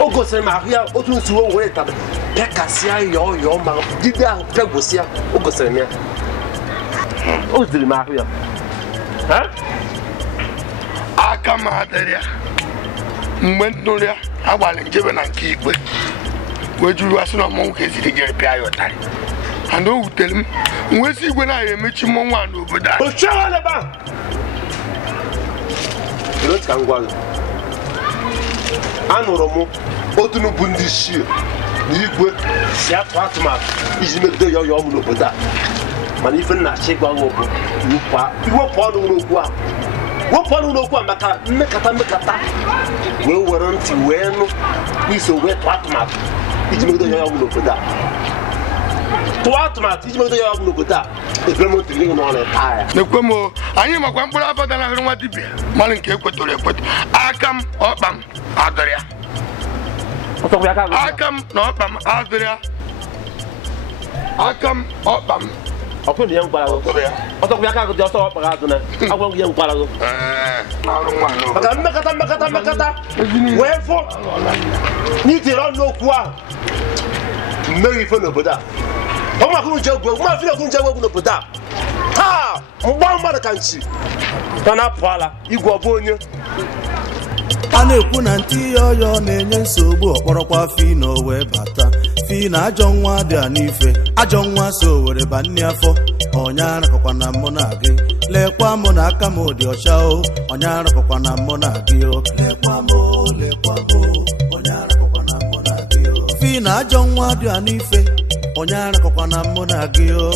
August and Maria, Otun to wait at Pecasia, your mouth. Did that Pegosia, August and me? Oh, the Maria. Huh? Aka madara mgbe ntụrụ ya agbalị njebe na nke igwe wee juru asị na ọmụnwụ ka esiri jere pịa ya ụtarị and o wutere m wee si igwe na-ahịa emechi mmọnwụ a n'obodo a anụrụ m otu n'ubu ndị ishie na igwe si atụ atụmatụ iji megide ya ọya ọmụ n'obodo a mana ife nna-achị gwa bụ iwepụ ọnụ n'okwu ahụ wepụ ọnụ n'okwu a maka mmekata wee were ntị wee nụ iso wee tụọ atụmatụ iji megide ya ọmụ n'obodo a tụọ atụmatụ iji megide ya ọmụ n'obodo a ebere m otu n'ihi na ọ na-eta ya na-ekwe m anyị makwa mkpụrụ afọ danahịrị nwa dibịa mara nke ekwetọrọ ekwetọ aka m ọkpa m adịrị ya aka m na ọkpa m adịrị ya aka m ọkpa m ọkụ na ya mkpara gụ ọtọkwa ya ka agụ dị ọsọ ọkpara azụ na agwa ya mkpara gụ maka mmekata wee fụ n'itere ọnụ okwu ahụ mmeri ife n'obodo a ọmụ akụrụ je egwu egwu mafị na-ekwu nje egwu n'obodo a ha mgba mmadụ ka nchi ka na-apụ ala igwe ọbụ onye a na-ekwu na ntị ọyọ na-enye nsogbu ọkpọrọkwa fino wee bata fino ajọ nwa dị a n'ife ajọ nwa so were ba nne afọ onye arụkọkwa na mụ na gị lekwa mụ na aka m dị ọcha o onye arụkọkwa na mụ na gị o lekwa mụ onye arụkọkwa na mụ na gị o fi na ajọ nwa dị a n'ife onye arakọkwa na mụ na gị o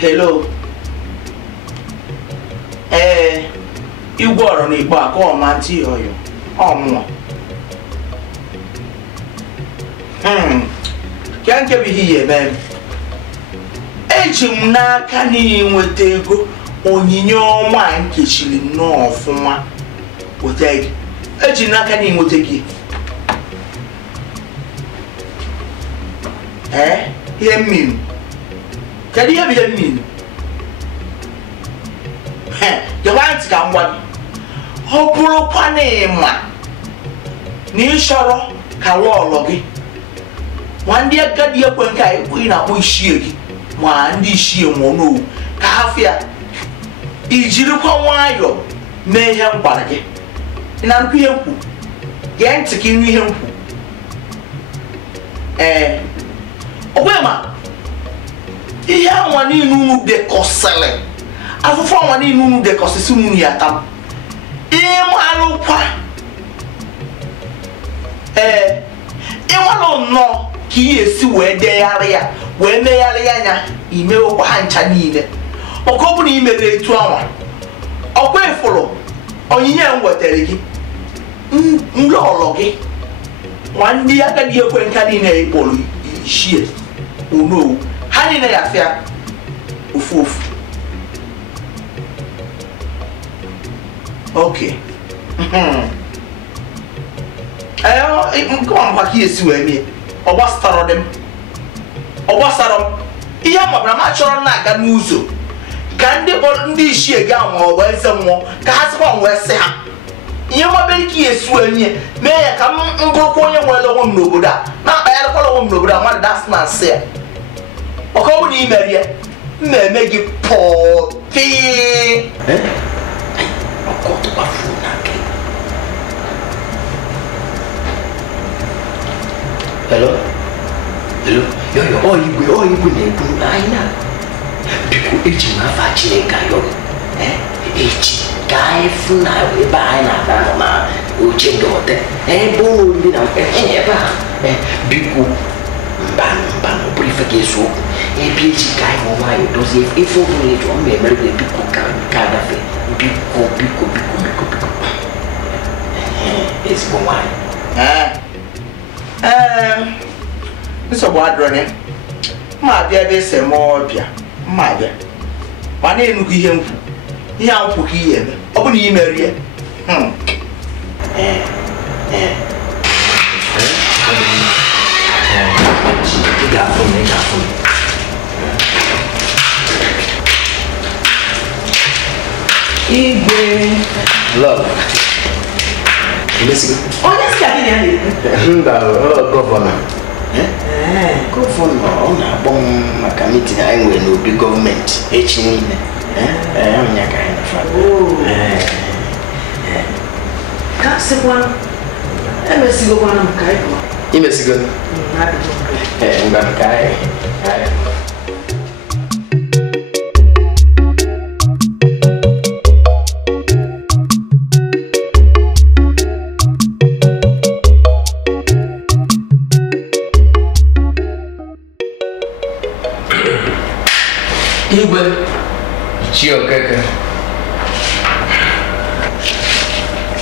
Hello. Igwe ọrụ n'Igbo a ka ọ ma ntị ọyọ. Ọmụọ. Ka nke bụ ihe eme. Eji m n'aka na inweta ego onyinye ọma nkechiri nnọọ ọfụma. Weta gị. Eji m n'aka na inweta gị. Ihe mmiri. Kedu ihe bụ ihe mmiri? Gwa ntị ka m gwa gị. Ọ bụrụkwa na ịma na ị chọrọ ka lọọlọ gị ma ndị agadi ekwe nke a ị na-akpọ ishie gị ma ndị ishie nwụọ n'owu ka afịa ijirikwa nwayọọ mee ihe m gwara gị. Ị na-anụkwa ihe m kwu? Gee ntị ka ịnụ ihe m kwu. Ọ ma ihe anwa niile unu dekọsịrị afụfụ anwa niile unu dekọsịsị unu ya tam ịmalụkwa ịmalụ nnọọ ka ị esi wee degharị ya wee megharị anya imewekwa ha ncha niile ọkụ ọ bụla imere etu anwa ọkwa ịfụrụ onyinye m wetara gị nlọlọ gị nwa ndị agadi ekwe nka niile ịkpọrọ ishie onowu ha niile ya afịa ofu ofu. Okay. Nke ọmụkwa ka esi wee mee ọ gbasara m ihe mabara ma chọrọ na-aga n'ụzọ ka ndị ishie gị ahụ wee eze mmụọ ka ha sịkwa wee sị ha ihe mabere ka esi wee mee ya ka m bụrụkwa onye nwere onwe m n'obodo a na-akpagharịkwala onwe m n'obodo a mmadụ dasị na nsị ya ọka ọ bụ na imeri ya mmemme gị pọpị. Hello? Igwe na-ekwu anyị na biko eji m afa Chineke ayọ echi ka anyị fụ na ebe anyị na-ada nọ na oche ndị hotel ebe ụlọ oriri na ebe a biko mba ọ bụrụ ife ga-eso okwu ebe echi ka anyị bụ nwaanyị dozie ife ọbụla eji ọma emere gị biko ka agafe biko ezigbo nwaanyị. Nsogbu adịrọ ya mma abịa ebe ese m ọbịa mma abịa ma na-enukwu ihe m kwu ka ihe eme ọ bụ na ị merie Love. Onye si ka gị na-ekwu? Mba, gọvanọ. Gọvanọ ọ na-akpọ m maka mitin anyị nwere n'obi gọọmenti echi niile. Onye ka anyị na-afa. Ka sịkwa emesigokwana m ka anyị pụọ. Imesigo? Ngwa ka anyị. Igwe Ichie Okeke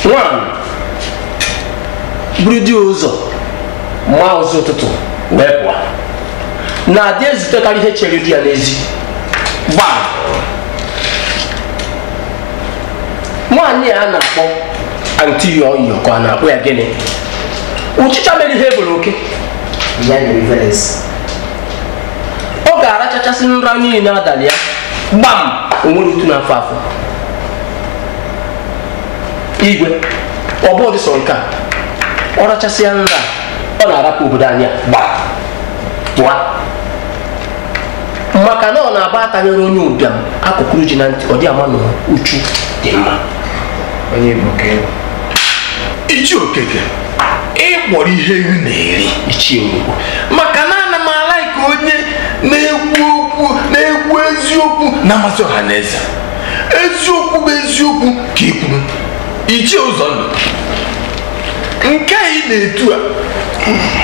nwaanyị buru di ụzọ ma ụzọ ụtụtụ wee pụọ na-adị ezitekarị ihe chere di ya n'ezi gbaa nwaanyị a na-akpọ anti yoyo ka a na-akpọ ya gịnị ụchịcha mere ihe eboro oke ya nyere ọ ga-arachachasị nra niile adali ya gbam onwere otu na-afọ afọ igwe ọ bụ ụdị sọ nke a ọ rachasịa nra ọ na-arapụ obodo anyị gbam pụa maka na ọ na-aba atanyere onye ụbịam akụkụrụ ji na ntị ọ dị ama na uchu dị mma onye Igbo ka Ichie Okeke ịkpọrọ ihe iri na-eri Ichie Ugwu maka na ana m ala ka onye na-ekwu eziokwu na-amasị ọha na eze eziokwu bụ eziokwu ka ị kwuru Ichie Ụzọndụ nke ị na-etu a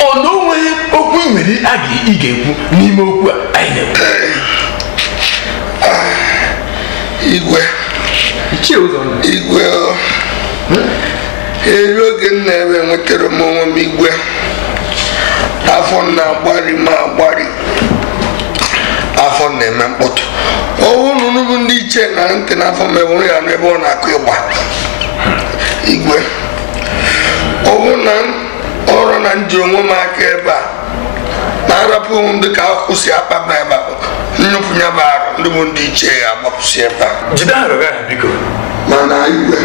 ọ na onweghị okwu nwere ị ga-ekwu n'ime okwu a anyị na-ekwu Igwe Ichie Ụzọndụ Igwe eri oge m na-ebe nwetara m onwe m igwe afọ na-agbari ma agbari afọ na-eme mkpọtụ ọhụrụ n'ugwu ndị ichie na ntị n'afọ m ewere ya n'ebe ọ na-akụ ịgba igwe ọhụrụ na ọrụ na nji onwe m aka ebe a na-arapụ onwe m dịka akwụkwọ si akpaba ebe a nyụpụ ya bụ arụ ndị bụ ndị ichie ya agbapụsị ebe a jide arụ ya biko mana igwe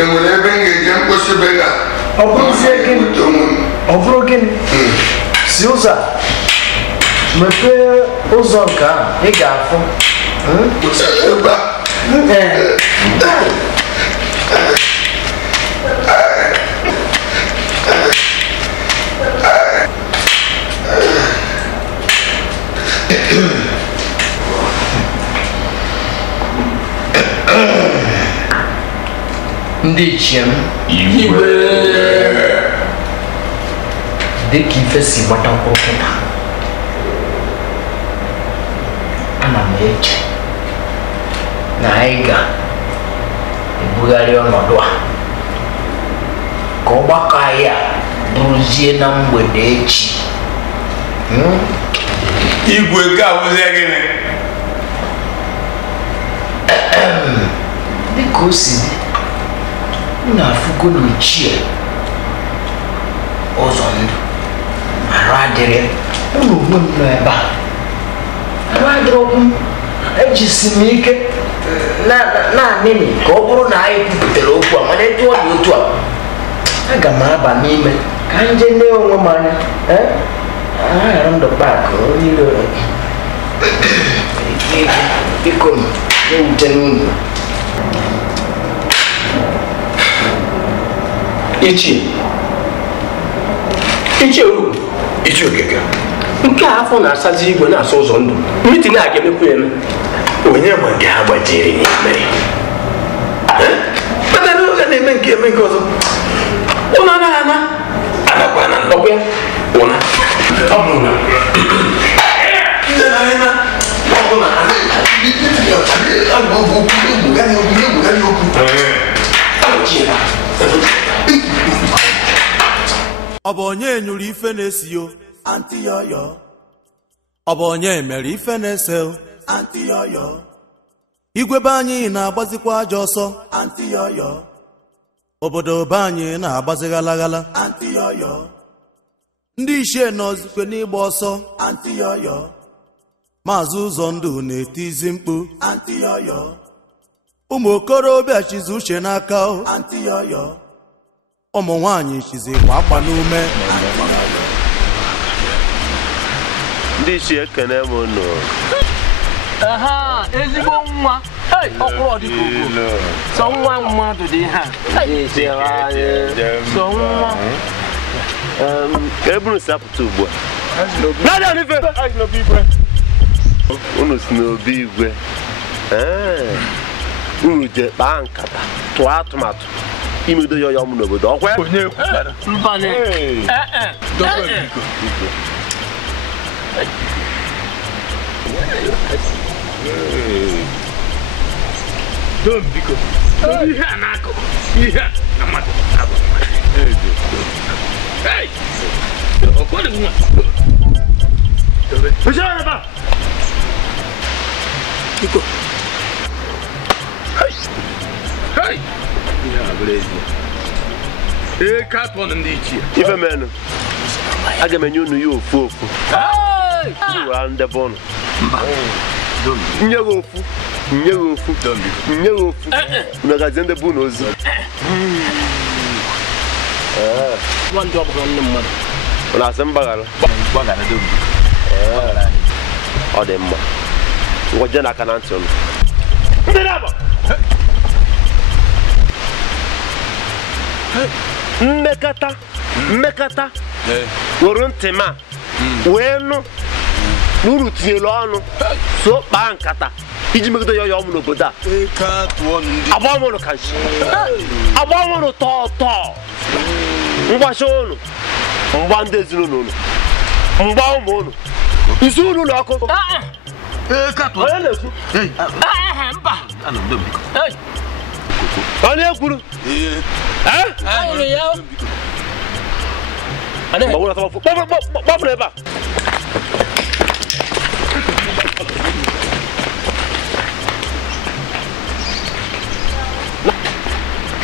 enwere ebe m ga-eje mkposi be ya ọ bụrụ gịnị si ụzọ a mepee ụzọ nke ahụ ị ga-afụ ebe ndị ichie m igwe dịka ife si gbata mkpụrụkụta ana m eche na anyị ga-ebugharị ọnọdụ a ka ọgbakọ anyị a bụrụzie na mgbede echi igwe ga-abụzie gịnị dịka o si dị m na-afụgo na Ichie Ụzọndụ arụ adịrị ụlọ onwe m nọ ebe a arụ adịrọkwu m ejisi m ike na-anịnị ka ọ bụrụ na anyị kwupụtara okwu a mana etu ọ dị otu a aga m aba n'ime ka m jee lee onwe m anya aghara ndụ pak niile biko m ewute n'unu Ichie Ugwu Ichie Okeke nke a afọ na-asazi igwe na-asa Ụzọndụ mitin a ga-emekwu eme onye ma nke ha gbajiri n'ime mana n'oge na-eme nke eme nke ọzọ ụlọ anaghị anakwa na ndọkwa ya ụna ọ bụ na ndị na-anyị na ọ bụ na ọ bụ onye nyụrụ ife na-esi yo anti yoyo ọ bụ onye mere ife na-ese anti yoyo igwe be anyị na-agbazikwa ajọ ọsọ anti yoyo obodo be anyị na-agbazi ghalaghala anti yoyo ndị ichie nọzikwe n'ịgba ọsọ anti yoyo Maazị Ụzọndụ na-etizi mkpu anti yoyo ụmụ okorobịa chizi uche n'aka ụmụ nwaanyị chizi kwa akwa n'ume ndị isi ekene m nọ ezigbo nwa ọkwụrụ ọdịka sọ nwa mmadụ dị ha sọ nwa ka eburu si apụta ugbu a unu si n'obi igwe unu je kpaa nkata tụọ atụmatụ imedo ya ọmụ n'obodo ọkwa Biko. Ihe a na-akọ. Ihe a na mmadụ abụ. Hey! Ọkwọdụ nwa. Bịa na ba. Biko. Hey! Hey! Ihe a bụrụ ezi. Ka tụọ ndị ichie. Ife menụ. Aga m enye unu ya ofu. Iwe ndị bụ unu. Nye ofu. Unagazi ndị bụ n'ozi. Ndị ọ bụrụ nne mmadụ. Ọ na-asị mgbaghara. Ọ dị mma. Ngwaje n'aka na ntị unu. Ndị na-aba. Mmekata. Were ntị ma. Wee nụ. N'uru tinyelu ọnụ. So kpaa nkata. Iji megide ya ọmụ n'obodo a. Agba ọmụnụ ka nshi. Agba ọmụnụ tọọ. Ngwachi ụnụ. Mgba ndị ezinụlọ ụnụ. Mgba ụmụ ụnụ. Isi ụnụ ụlọ ọkụ. Onye na-ekwu? Onye ekwuru? Gbapụrụ ebe a.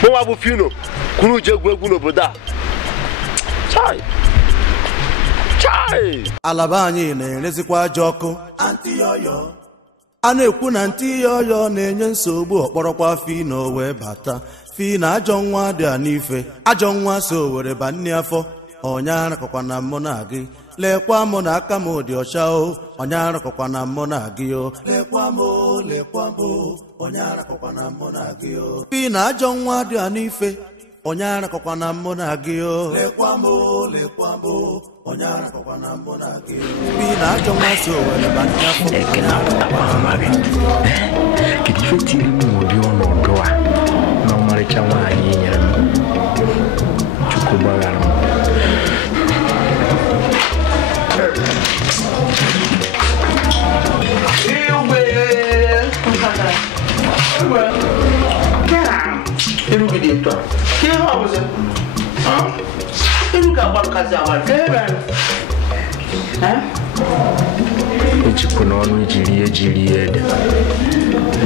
Mwa bụ Fino kwuru je egwu n'obodo a. Chai. Alaba anyị na-erezikwa ajọ ọkụ. A na-ekwu na ntị yoyo na-enye nsogbu ọkpọrọkwa Fino wee bata. Fino ajọ nwa dị a n'ife. Ajọ nwa so were ba nne afọ. Onye arakọkwa na mụ na gị. Lekwa mụ na aka m dị ọcha o. Onye arakọkwa na mụ na gị o. Lekwa m onye arakọkwa na mụ na gị o. Fino ajọ nwa dị a n'ife. Onye arakọkwa na mụ na gị o. Lekwa m onye arakọkwa na mụ na gị o. Fino ajọ nwa so were ba nne afọ. Ekene apụtakwa amaghị. Kedu ife tiri m ụdị ọnọdụ a na ọmarịcha nwaanyị nyere m? Chukwu gbaghara m. Ejikwu n'ọnụ ejiri ede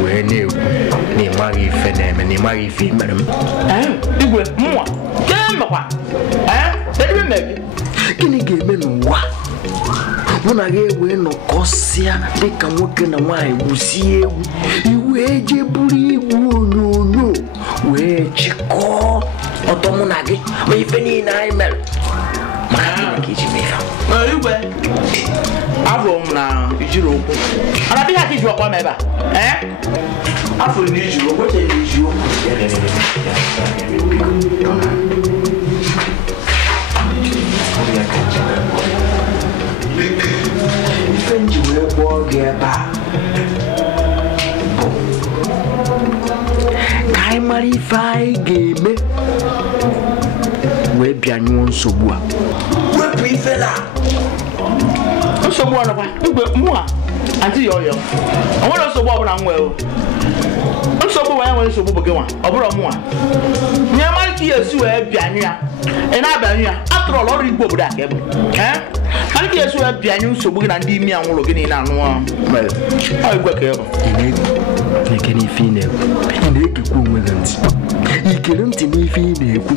wee na-ekwu na ịmaghị ife na-eme na ịmaghị ife mere m. Igwe mmụọ Gịnị ga-eme n'ụwa mụ na gị wee nọkọsịa dịka nwoke na nwaanyị gwusie egwu iwu eje buru igwu onyonyo wee chịkọọ ọtọ mụ na gị ma ife niile anyị mere maka gịnị ka iji mee ya? Igwe afọ m na ijiri okwu ana dị ha ka iji ọkwa m ebe a afọ na ijiri okwu che na iji okwu ife nji wee kpọọ gị ebe a bụ ka anyị mara ife anyị ga-eme wee bịanyụọ nsogbu a. Wepụ ife na nsogbu ọnọkwa igwe mmụọ antị yoyo o nwere nsogbu ọbụla m nwere nsogbu wee nwere nsogbu bụ gị nwa ọ bụrụ mụnwa nye mara ka ihe esi wee bịanyụ ya ị na-abịanyụ ya atụrụ ọrụ igbo obodo a ka ebe mara ka ihe esi wee bịanyụ nsogbu gị na ndị imi anwụrụ gị niile anụ mere ọ igwe ka ebe ike n'ife ị na-ekwu ị na-egekwa onwe gị ntị ikere ntị n'ife ị na-ekwu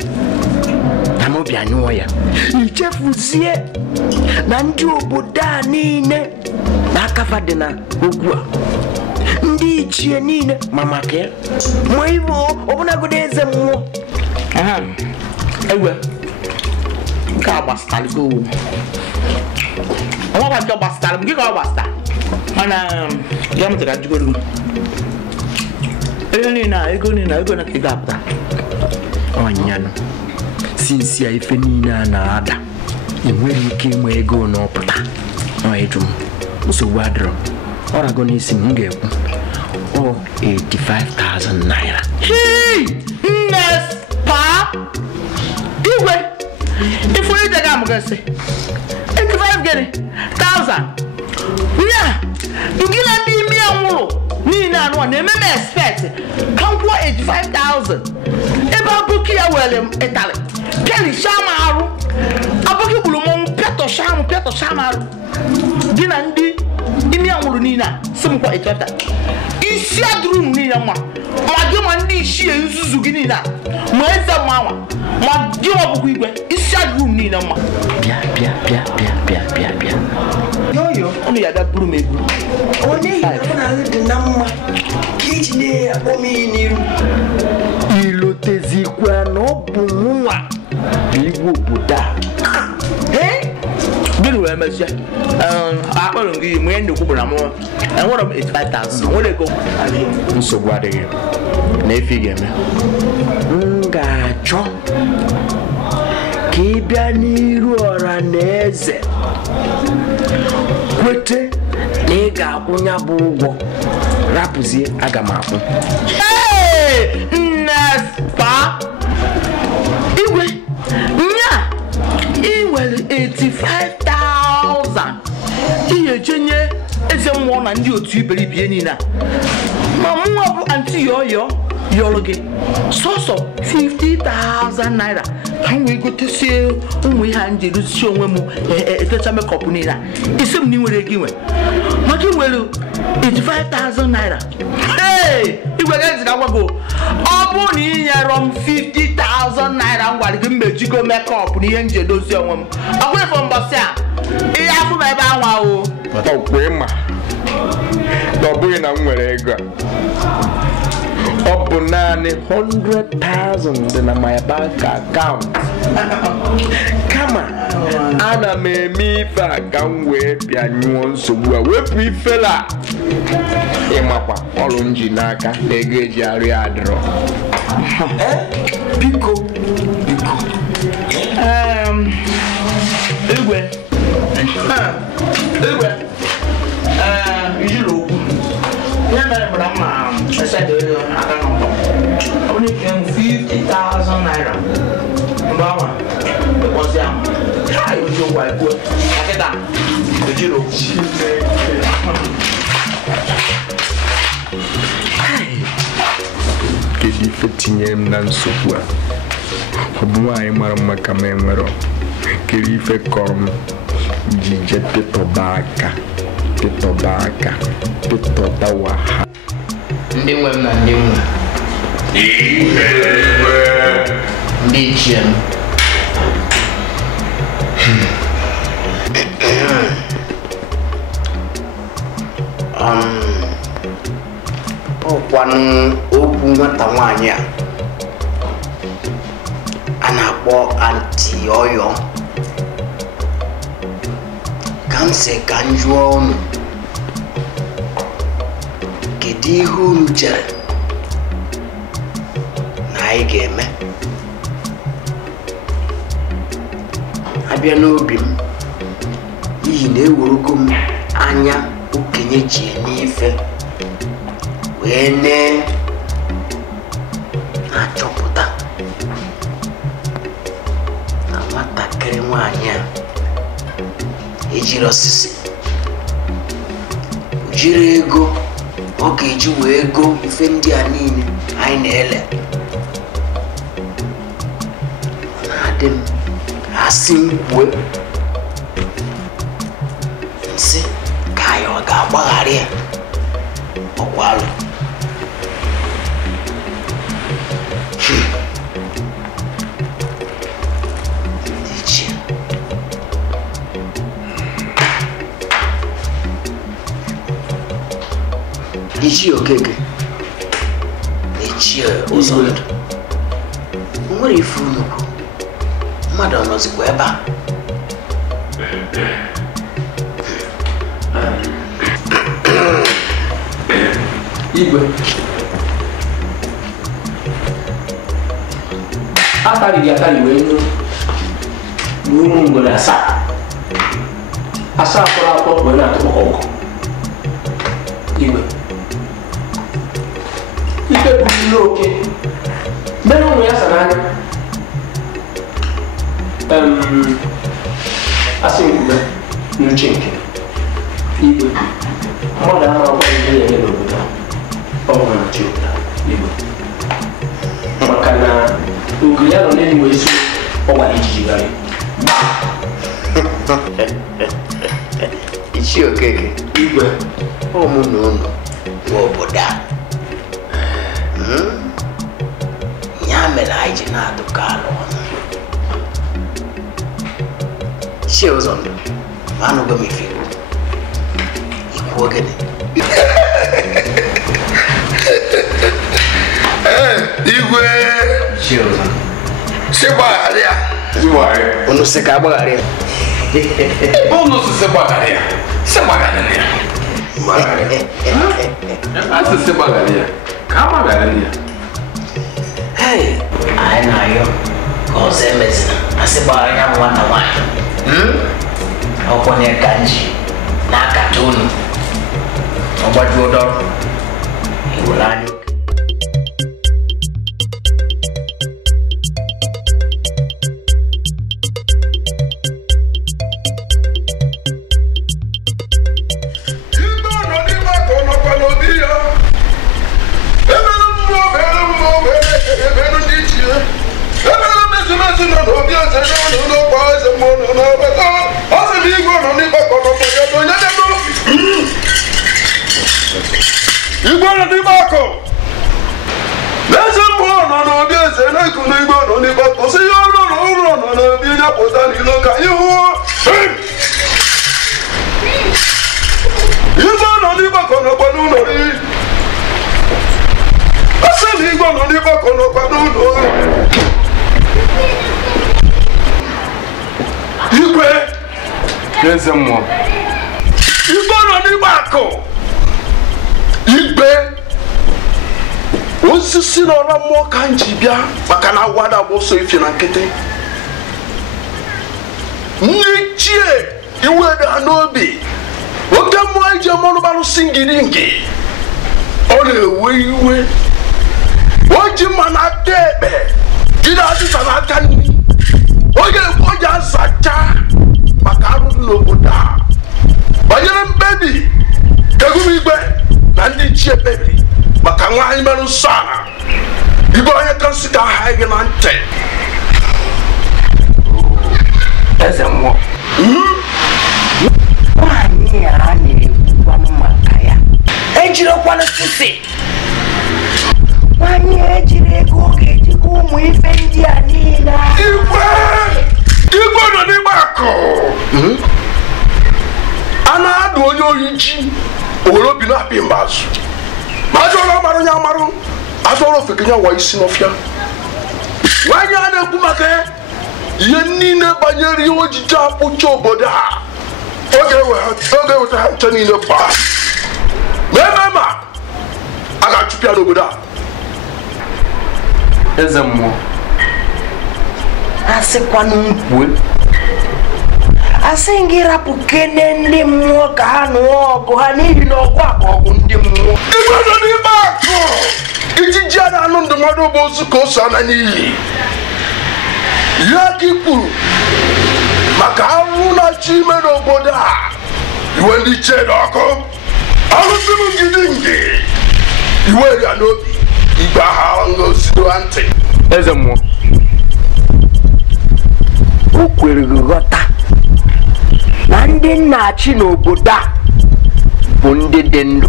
na m bịanyụọ ya ichefuzie na ndị obodo a niile na akafa dị na okwu a ndị ichie niile ma maka ya ma ibu ọbụnagodo eze mmụọ egwe nke a gbasara gị owu ọnwa nke gbasara m gị ka ọ gbasara mana ya mụtara jigoro m ego niile na ka ị ga-apụta ọnyanụ sinsi ya ife niile a na-ada enwere ike ịma ego n'ọpụta ịjụ m nsogbu adịrọ ọrago n'isi m ga-ekwu ọ 85,000 naira. Nne pa igwe ifuru ije m gasị 85 gịnị 1000 ya nke na ndị ime ya nwụrụ niile anụ na-eme m expect ka m kwụọ 85,000 ebe abụkị ya were m ịtarị keli shama arụ abụkị gburu m pịatọ shama arụ gị na ndị ime ya nwụrụ niile a si m kwa 85,000 isi adụrụ m niile mma ma gị ma ndị isi nzuzu gị niile a ma eze mmanwa ma gị ma bụkwa igwe isi adụrụ m niile mma bịa yoyo ọnụ ya bịa buru m egwu onye yi na dị na mma ka iji na-akpọ m iyi n'iru ilotezikwa na ọ bụ nwa bụ igwe obodo a gịnị wee mezie akpọrọ m gị mgbe ndị kwubụrụ na m enwere m 85,000 nwere ego nsogbu adịghị na efe ị ga-eme m ga-achọ ka ị bịa n'iru ọra na eze kwete na ị ga-akwụ ya bụ ụgwọ rapụzie aga m akwụ nne pa igwe nya ị nwere 85,000 ihe ejenye eze mmụọ na ndị otu iberibe niile a ma mụnwa bụ anti yoyo yọrọ gị sọsọ 50,000 naira ka m wee gotesie ụmụ ihe a nji edozi onwe m etecha mekọp niile a isi m na ị nwere ego inwe maka ị nwere 85,000 naira igwe ga-ezira gwa gị ọ bụrụ na ị nyere m 50,000 naira m gwara gị mmejigo mekọp na ihe nji edozi onwe m ọkwa ifo mbọsị a ihe afụ m ebe anwa o ọkwa ịma na ọ bụghị na m nwere ego a ọ bụ naanị 100,000 dị na my bank account kama ana m eme ife a ka m wee bịa nyụọ nsogbu a wepụ ifela ịmakwa ọrụ m ji n'aka na ego eji arị adịrọ biko igwe ijiri okwu ihe mere gbara mma esedị aka n'ọkpọ ọ bụrụ ike 50,000 naira mgbe awa ịkpọzi ahụ ha oji ụgwọ ekwuo akịta ejiri okwu kedu ife tinyere m na nsogbu a ọ bụ nwaanyị mara mma ka m enwere kedu ife kọrọ m ji je pịtọba aka pịtọdawa ha ndị nwe m na ndị nwe ndị ichie m ọkwanụ okwu nwata nwaanyị a na-akpọ anti yoyo ka m sị ka m jụọ unu kedu ihe unu chere na anyị ga-eme abịa n'obi m n'ihi na eworogo m anya okenye ji n'ife wee na-achọpụta na nwatakịrị nwaanyị a ejiri osisi jiri ego ọ ga-eji wee go ife ndị a niile anyị na-ele na-adị m asị m kwue nsị ka anyị ọ ga-agbaghara ya ọkwalụ Ichie Okeke Ichie Ụzọndụ o nwere ife nnukwu mmadụ ọnọzikwa ebe a Igwe atarịghị atarị wee nụ n'ụmụ mgbere asaa akpọrọ akpọ wee na-atụ ọgụ Igwe ike buru n'oke mere ụmụ ya sa n'anya asị nkwube n'uche nke Igwe mmadụ ama agwa ihe ya nye n'obodo ọ bụ na chi obodo Igwe maka na oge ya nọ n'enyi wee so ọ gbara ijiji gara Ichie Okeke Igwe ụmụ na ụlọ nwe obodo a ya mere anyị ji na-adụka alụ ọnụ Ichie Ụzọndụ anụgo m ife ikwu ogene Igwe Ichie Ụzọndụ si gbaghara ya unu si ka agbaghara ya unu si gbaghara ya si gbaghara ya asịsị gbaghara ya ka a gbaghara ya anyị na-ayọ ka ọzọ emezina asị gbaghara ya nwata nwaanyị ọkwanye ka nji n'akata unu ọgbajuo dọrọ iwere anya eze mmụọ Igwe nọ n'ime akụ Igwe osisi na ọra mmụọ ka m ji bịa maka na awada bụ ọsọ ife na nkịtị ndị chie iwe dị ha n'obi oke mmụọ iji mmanụbalụ singidingi ọ na-ewe iwe o ji mma na aka ekpe jide azịza n'aka nri oge o ji azacha maka arụrụ n'obodo a banyere mkpebi kegum Igwe na ndị ichie kpebiri maka nwaanyị mere nsọ a Igwe onye ka nsị ka aha gị na ntị eze mmụọ nwaanyị a na-ekwukwanụ maka ya ejirikwanụ sisi nwaanyị ejiri ego ọ ga-ejikwa ụmụ ife ndị a niile Igwe nọ n'ime akụ a na-adụ onye oyi ji owere obi na-apị mbazụ ma ajọrọ amarụ ya amarụ ajọrọ ofekenya wa isi n'ọfịa nwaanyị a na-ekwu maka ihe niile banyere ihe ojiji akpụcha obodo a oge eweta ha nche niile gbaa ma eme ma a ga-achụpụ ya n'obodo a eze mmụọ asịkwanụ nkwue asị gị rapụ kene ndị mmụọ ka ha nụọ ọgụ ha n'ihi na ọgụ a bụ ọgụ ndị mmụọ Igwe nọ n'ime akụ ijiji a na-anụ ndụmọdụ bụ ozu ka o so ana n'iyi ihe aka ikwuru maka arụ na-achọ ime n'obodo a iwe ndị chee n'ọkụ arụsị m ngidingi iwe ya n'obi Igwe aha ngozidua ntị eze mmụọ o kwere gị ghọta na ndị nna-achị n'obodo a bụ ndị dị ndụ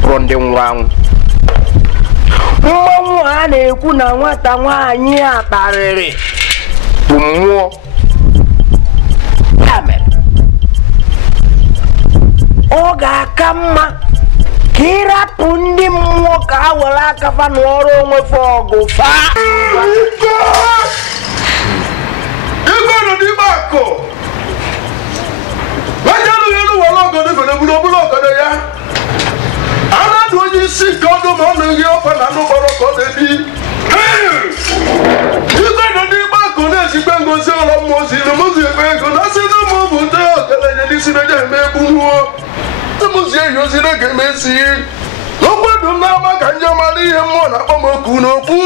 bụrụ ndị nwụrụ anwụ mmanwụ a na-ekwu na nwata nwaanyị a kparịrị bụ mmụọ ya mere ọ ga-aka mma ka Kirapụ ndị mmụọ ka ha were aka fa n'ọrụ onwe fa ọgụ fa. Igwe nọ n'ime akụ. Onye nụ elu were ọgọdọ ifere buru obere ọgọdọ ya. Anadụ onye isi nke ọdụ ma ọ na-ehi ọkwa na anụ gbara ọkọ na-ebi. Igwe nọ n'ime akụ na-ezigbe ngozi ọrụ mmụọ si n'ụmụzi ebe ego na si n'ụmụ obodo ọgaranya n'isi na-eje eme egbu nwụọ. Ụmụzi ehi ozi na-ege emesi. N'okwedu m n'ama ka ndị mara ihe mmụọ na-akpọ m oku n'okwu.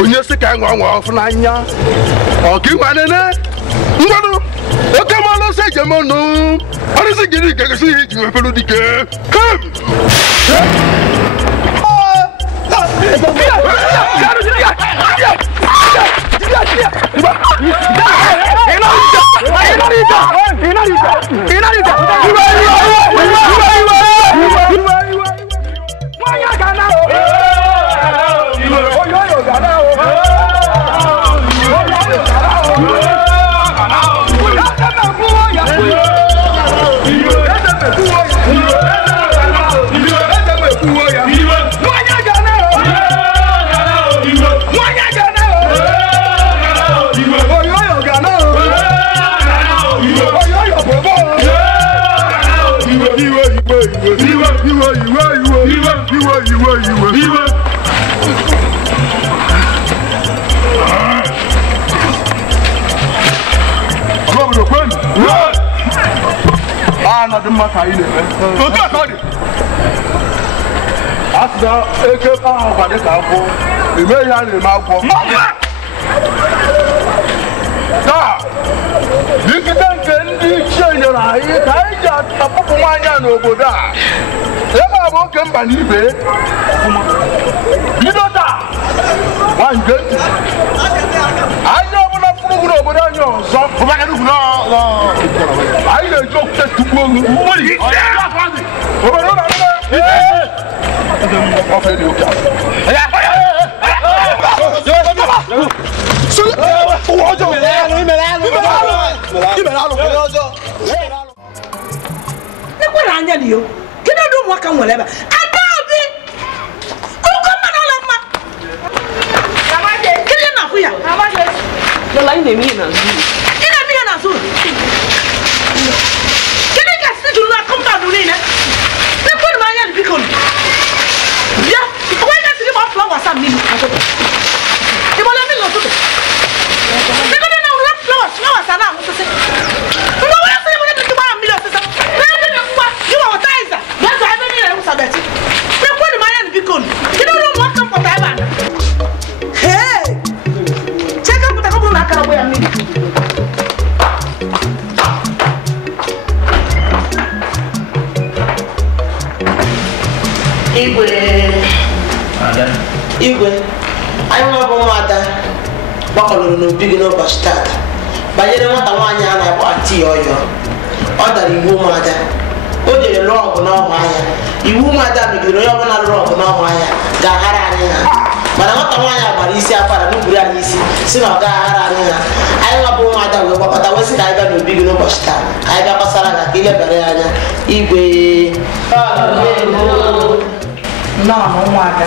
Onye si ka nwa ọfụ n'anya ọ gị nwanene ngwanụ oke mmanụ ose ejem ọnụ ọrụ si gịrị nke gosi ihe iji wepelu dike Another matter in it. After a good hour by the couple, the may have a mouth. You can change your eye. I just a couple of my over there. Ever walking by you, you know that one good. I know when I'm full over there, so I don't joke to go. What? na-eme ihe n'azụ ụlọ. Ị na-eme ihe n'azụ ụlọ? Kedu ka si juru na kọmpaụnd niile? Lekwanụ m anya biko. Bịa, ọgwa ị gasịrị gba flọwas a mmiri. Ị gbara mmiri n'ụtụtụ. Lekwanụ na ụlọ flọwas a na-anwụsịsị. Ngwa were sị nwere ndị gbara mmiri ọsịsa. N'ebe na ngwa, gị ma wọtaiza, bịa zaa ebe niile nwụsabeti. Lekwanụ m anya biko. Kedu ụlọ ụmụaka mpụta ebe a? Igwe, anyị nwa bụ ụmụada gbakọrọ n'obi gị n'ụbọchị tata banyere nwata nwaanyị a na-akpọ Aunty Yoyo. Ọ dara iwu ụmụada, o jere lụọ ọgụ n'ọhụ ahịa. Iwu ụmụada megidere onye ọbụla lụrụ ọgụ n'ọhụ ahịa ga-aghara anyị ha, mana nwata nwaanyị a gbara isi akwara n'uburu anyị isi si na ọ ga-aghara anyị ha. Anyị nwa bụ ụmụada wee gbakọta wee sị ka anyị bịa n'obi gị n'ụbọchị taa ka anyị bịa gbasara ga ka ilebara ya anya. Igwe nnọọ ụmụada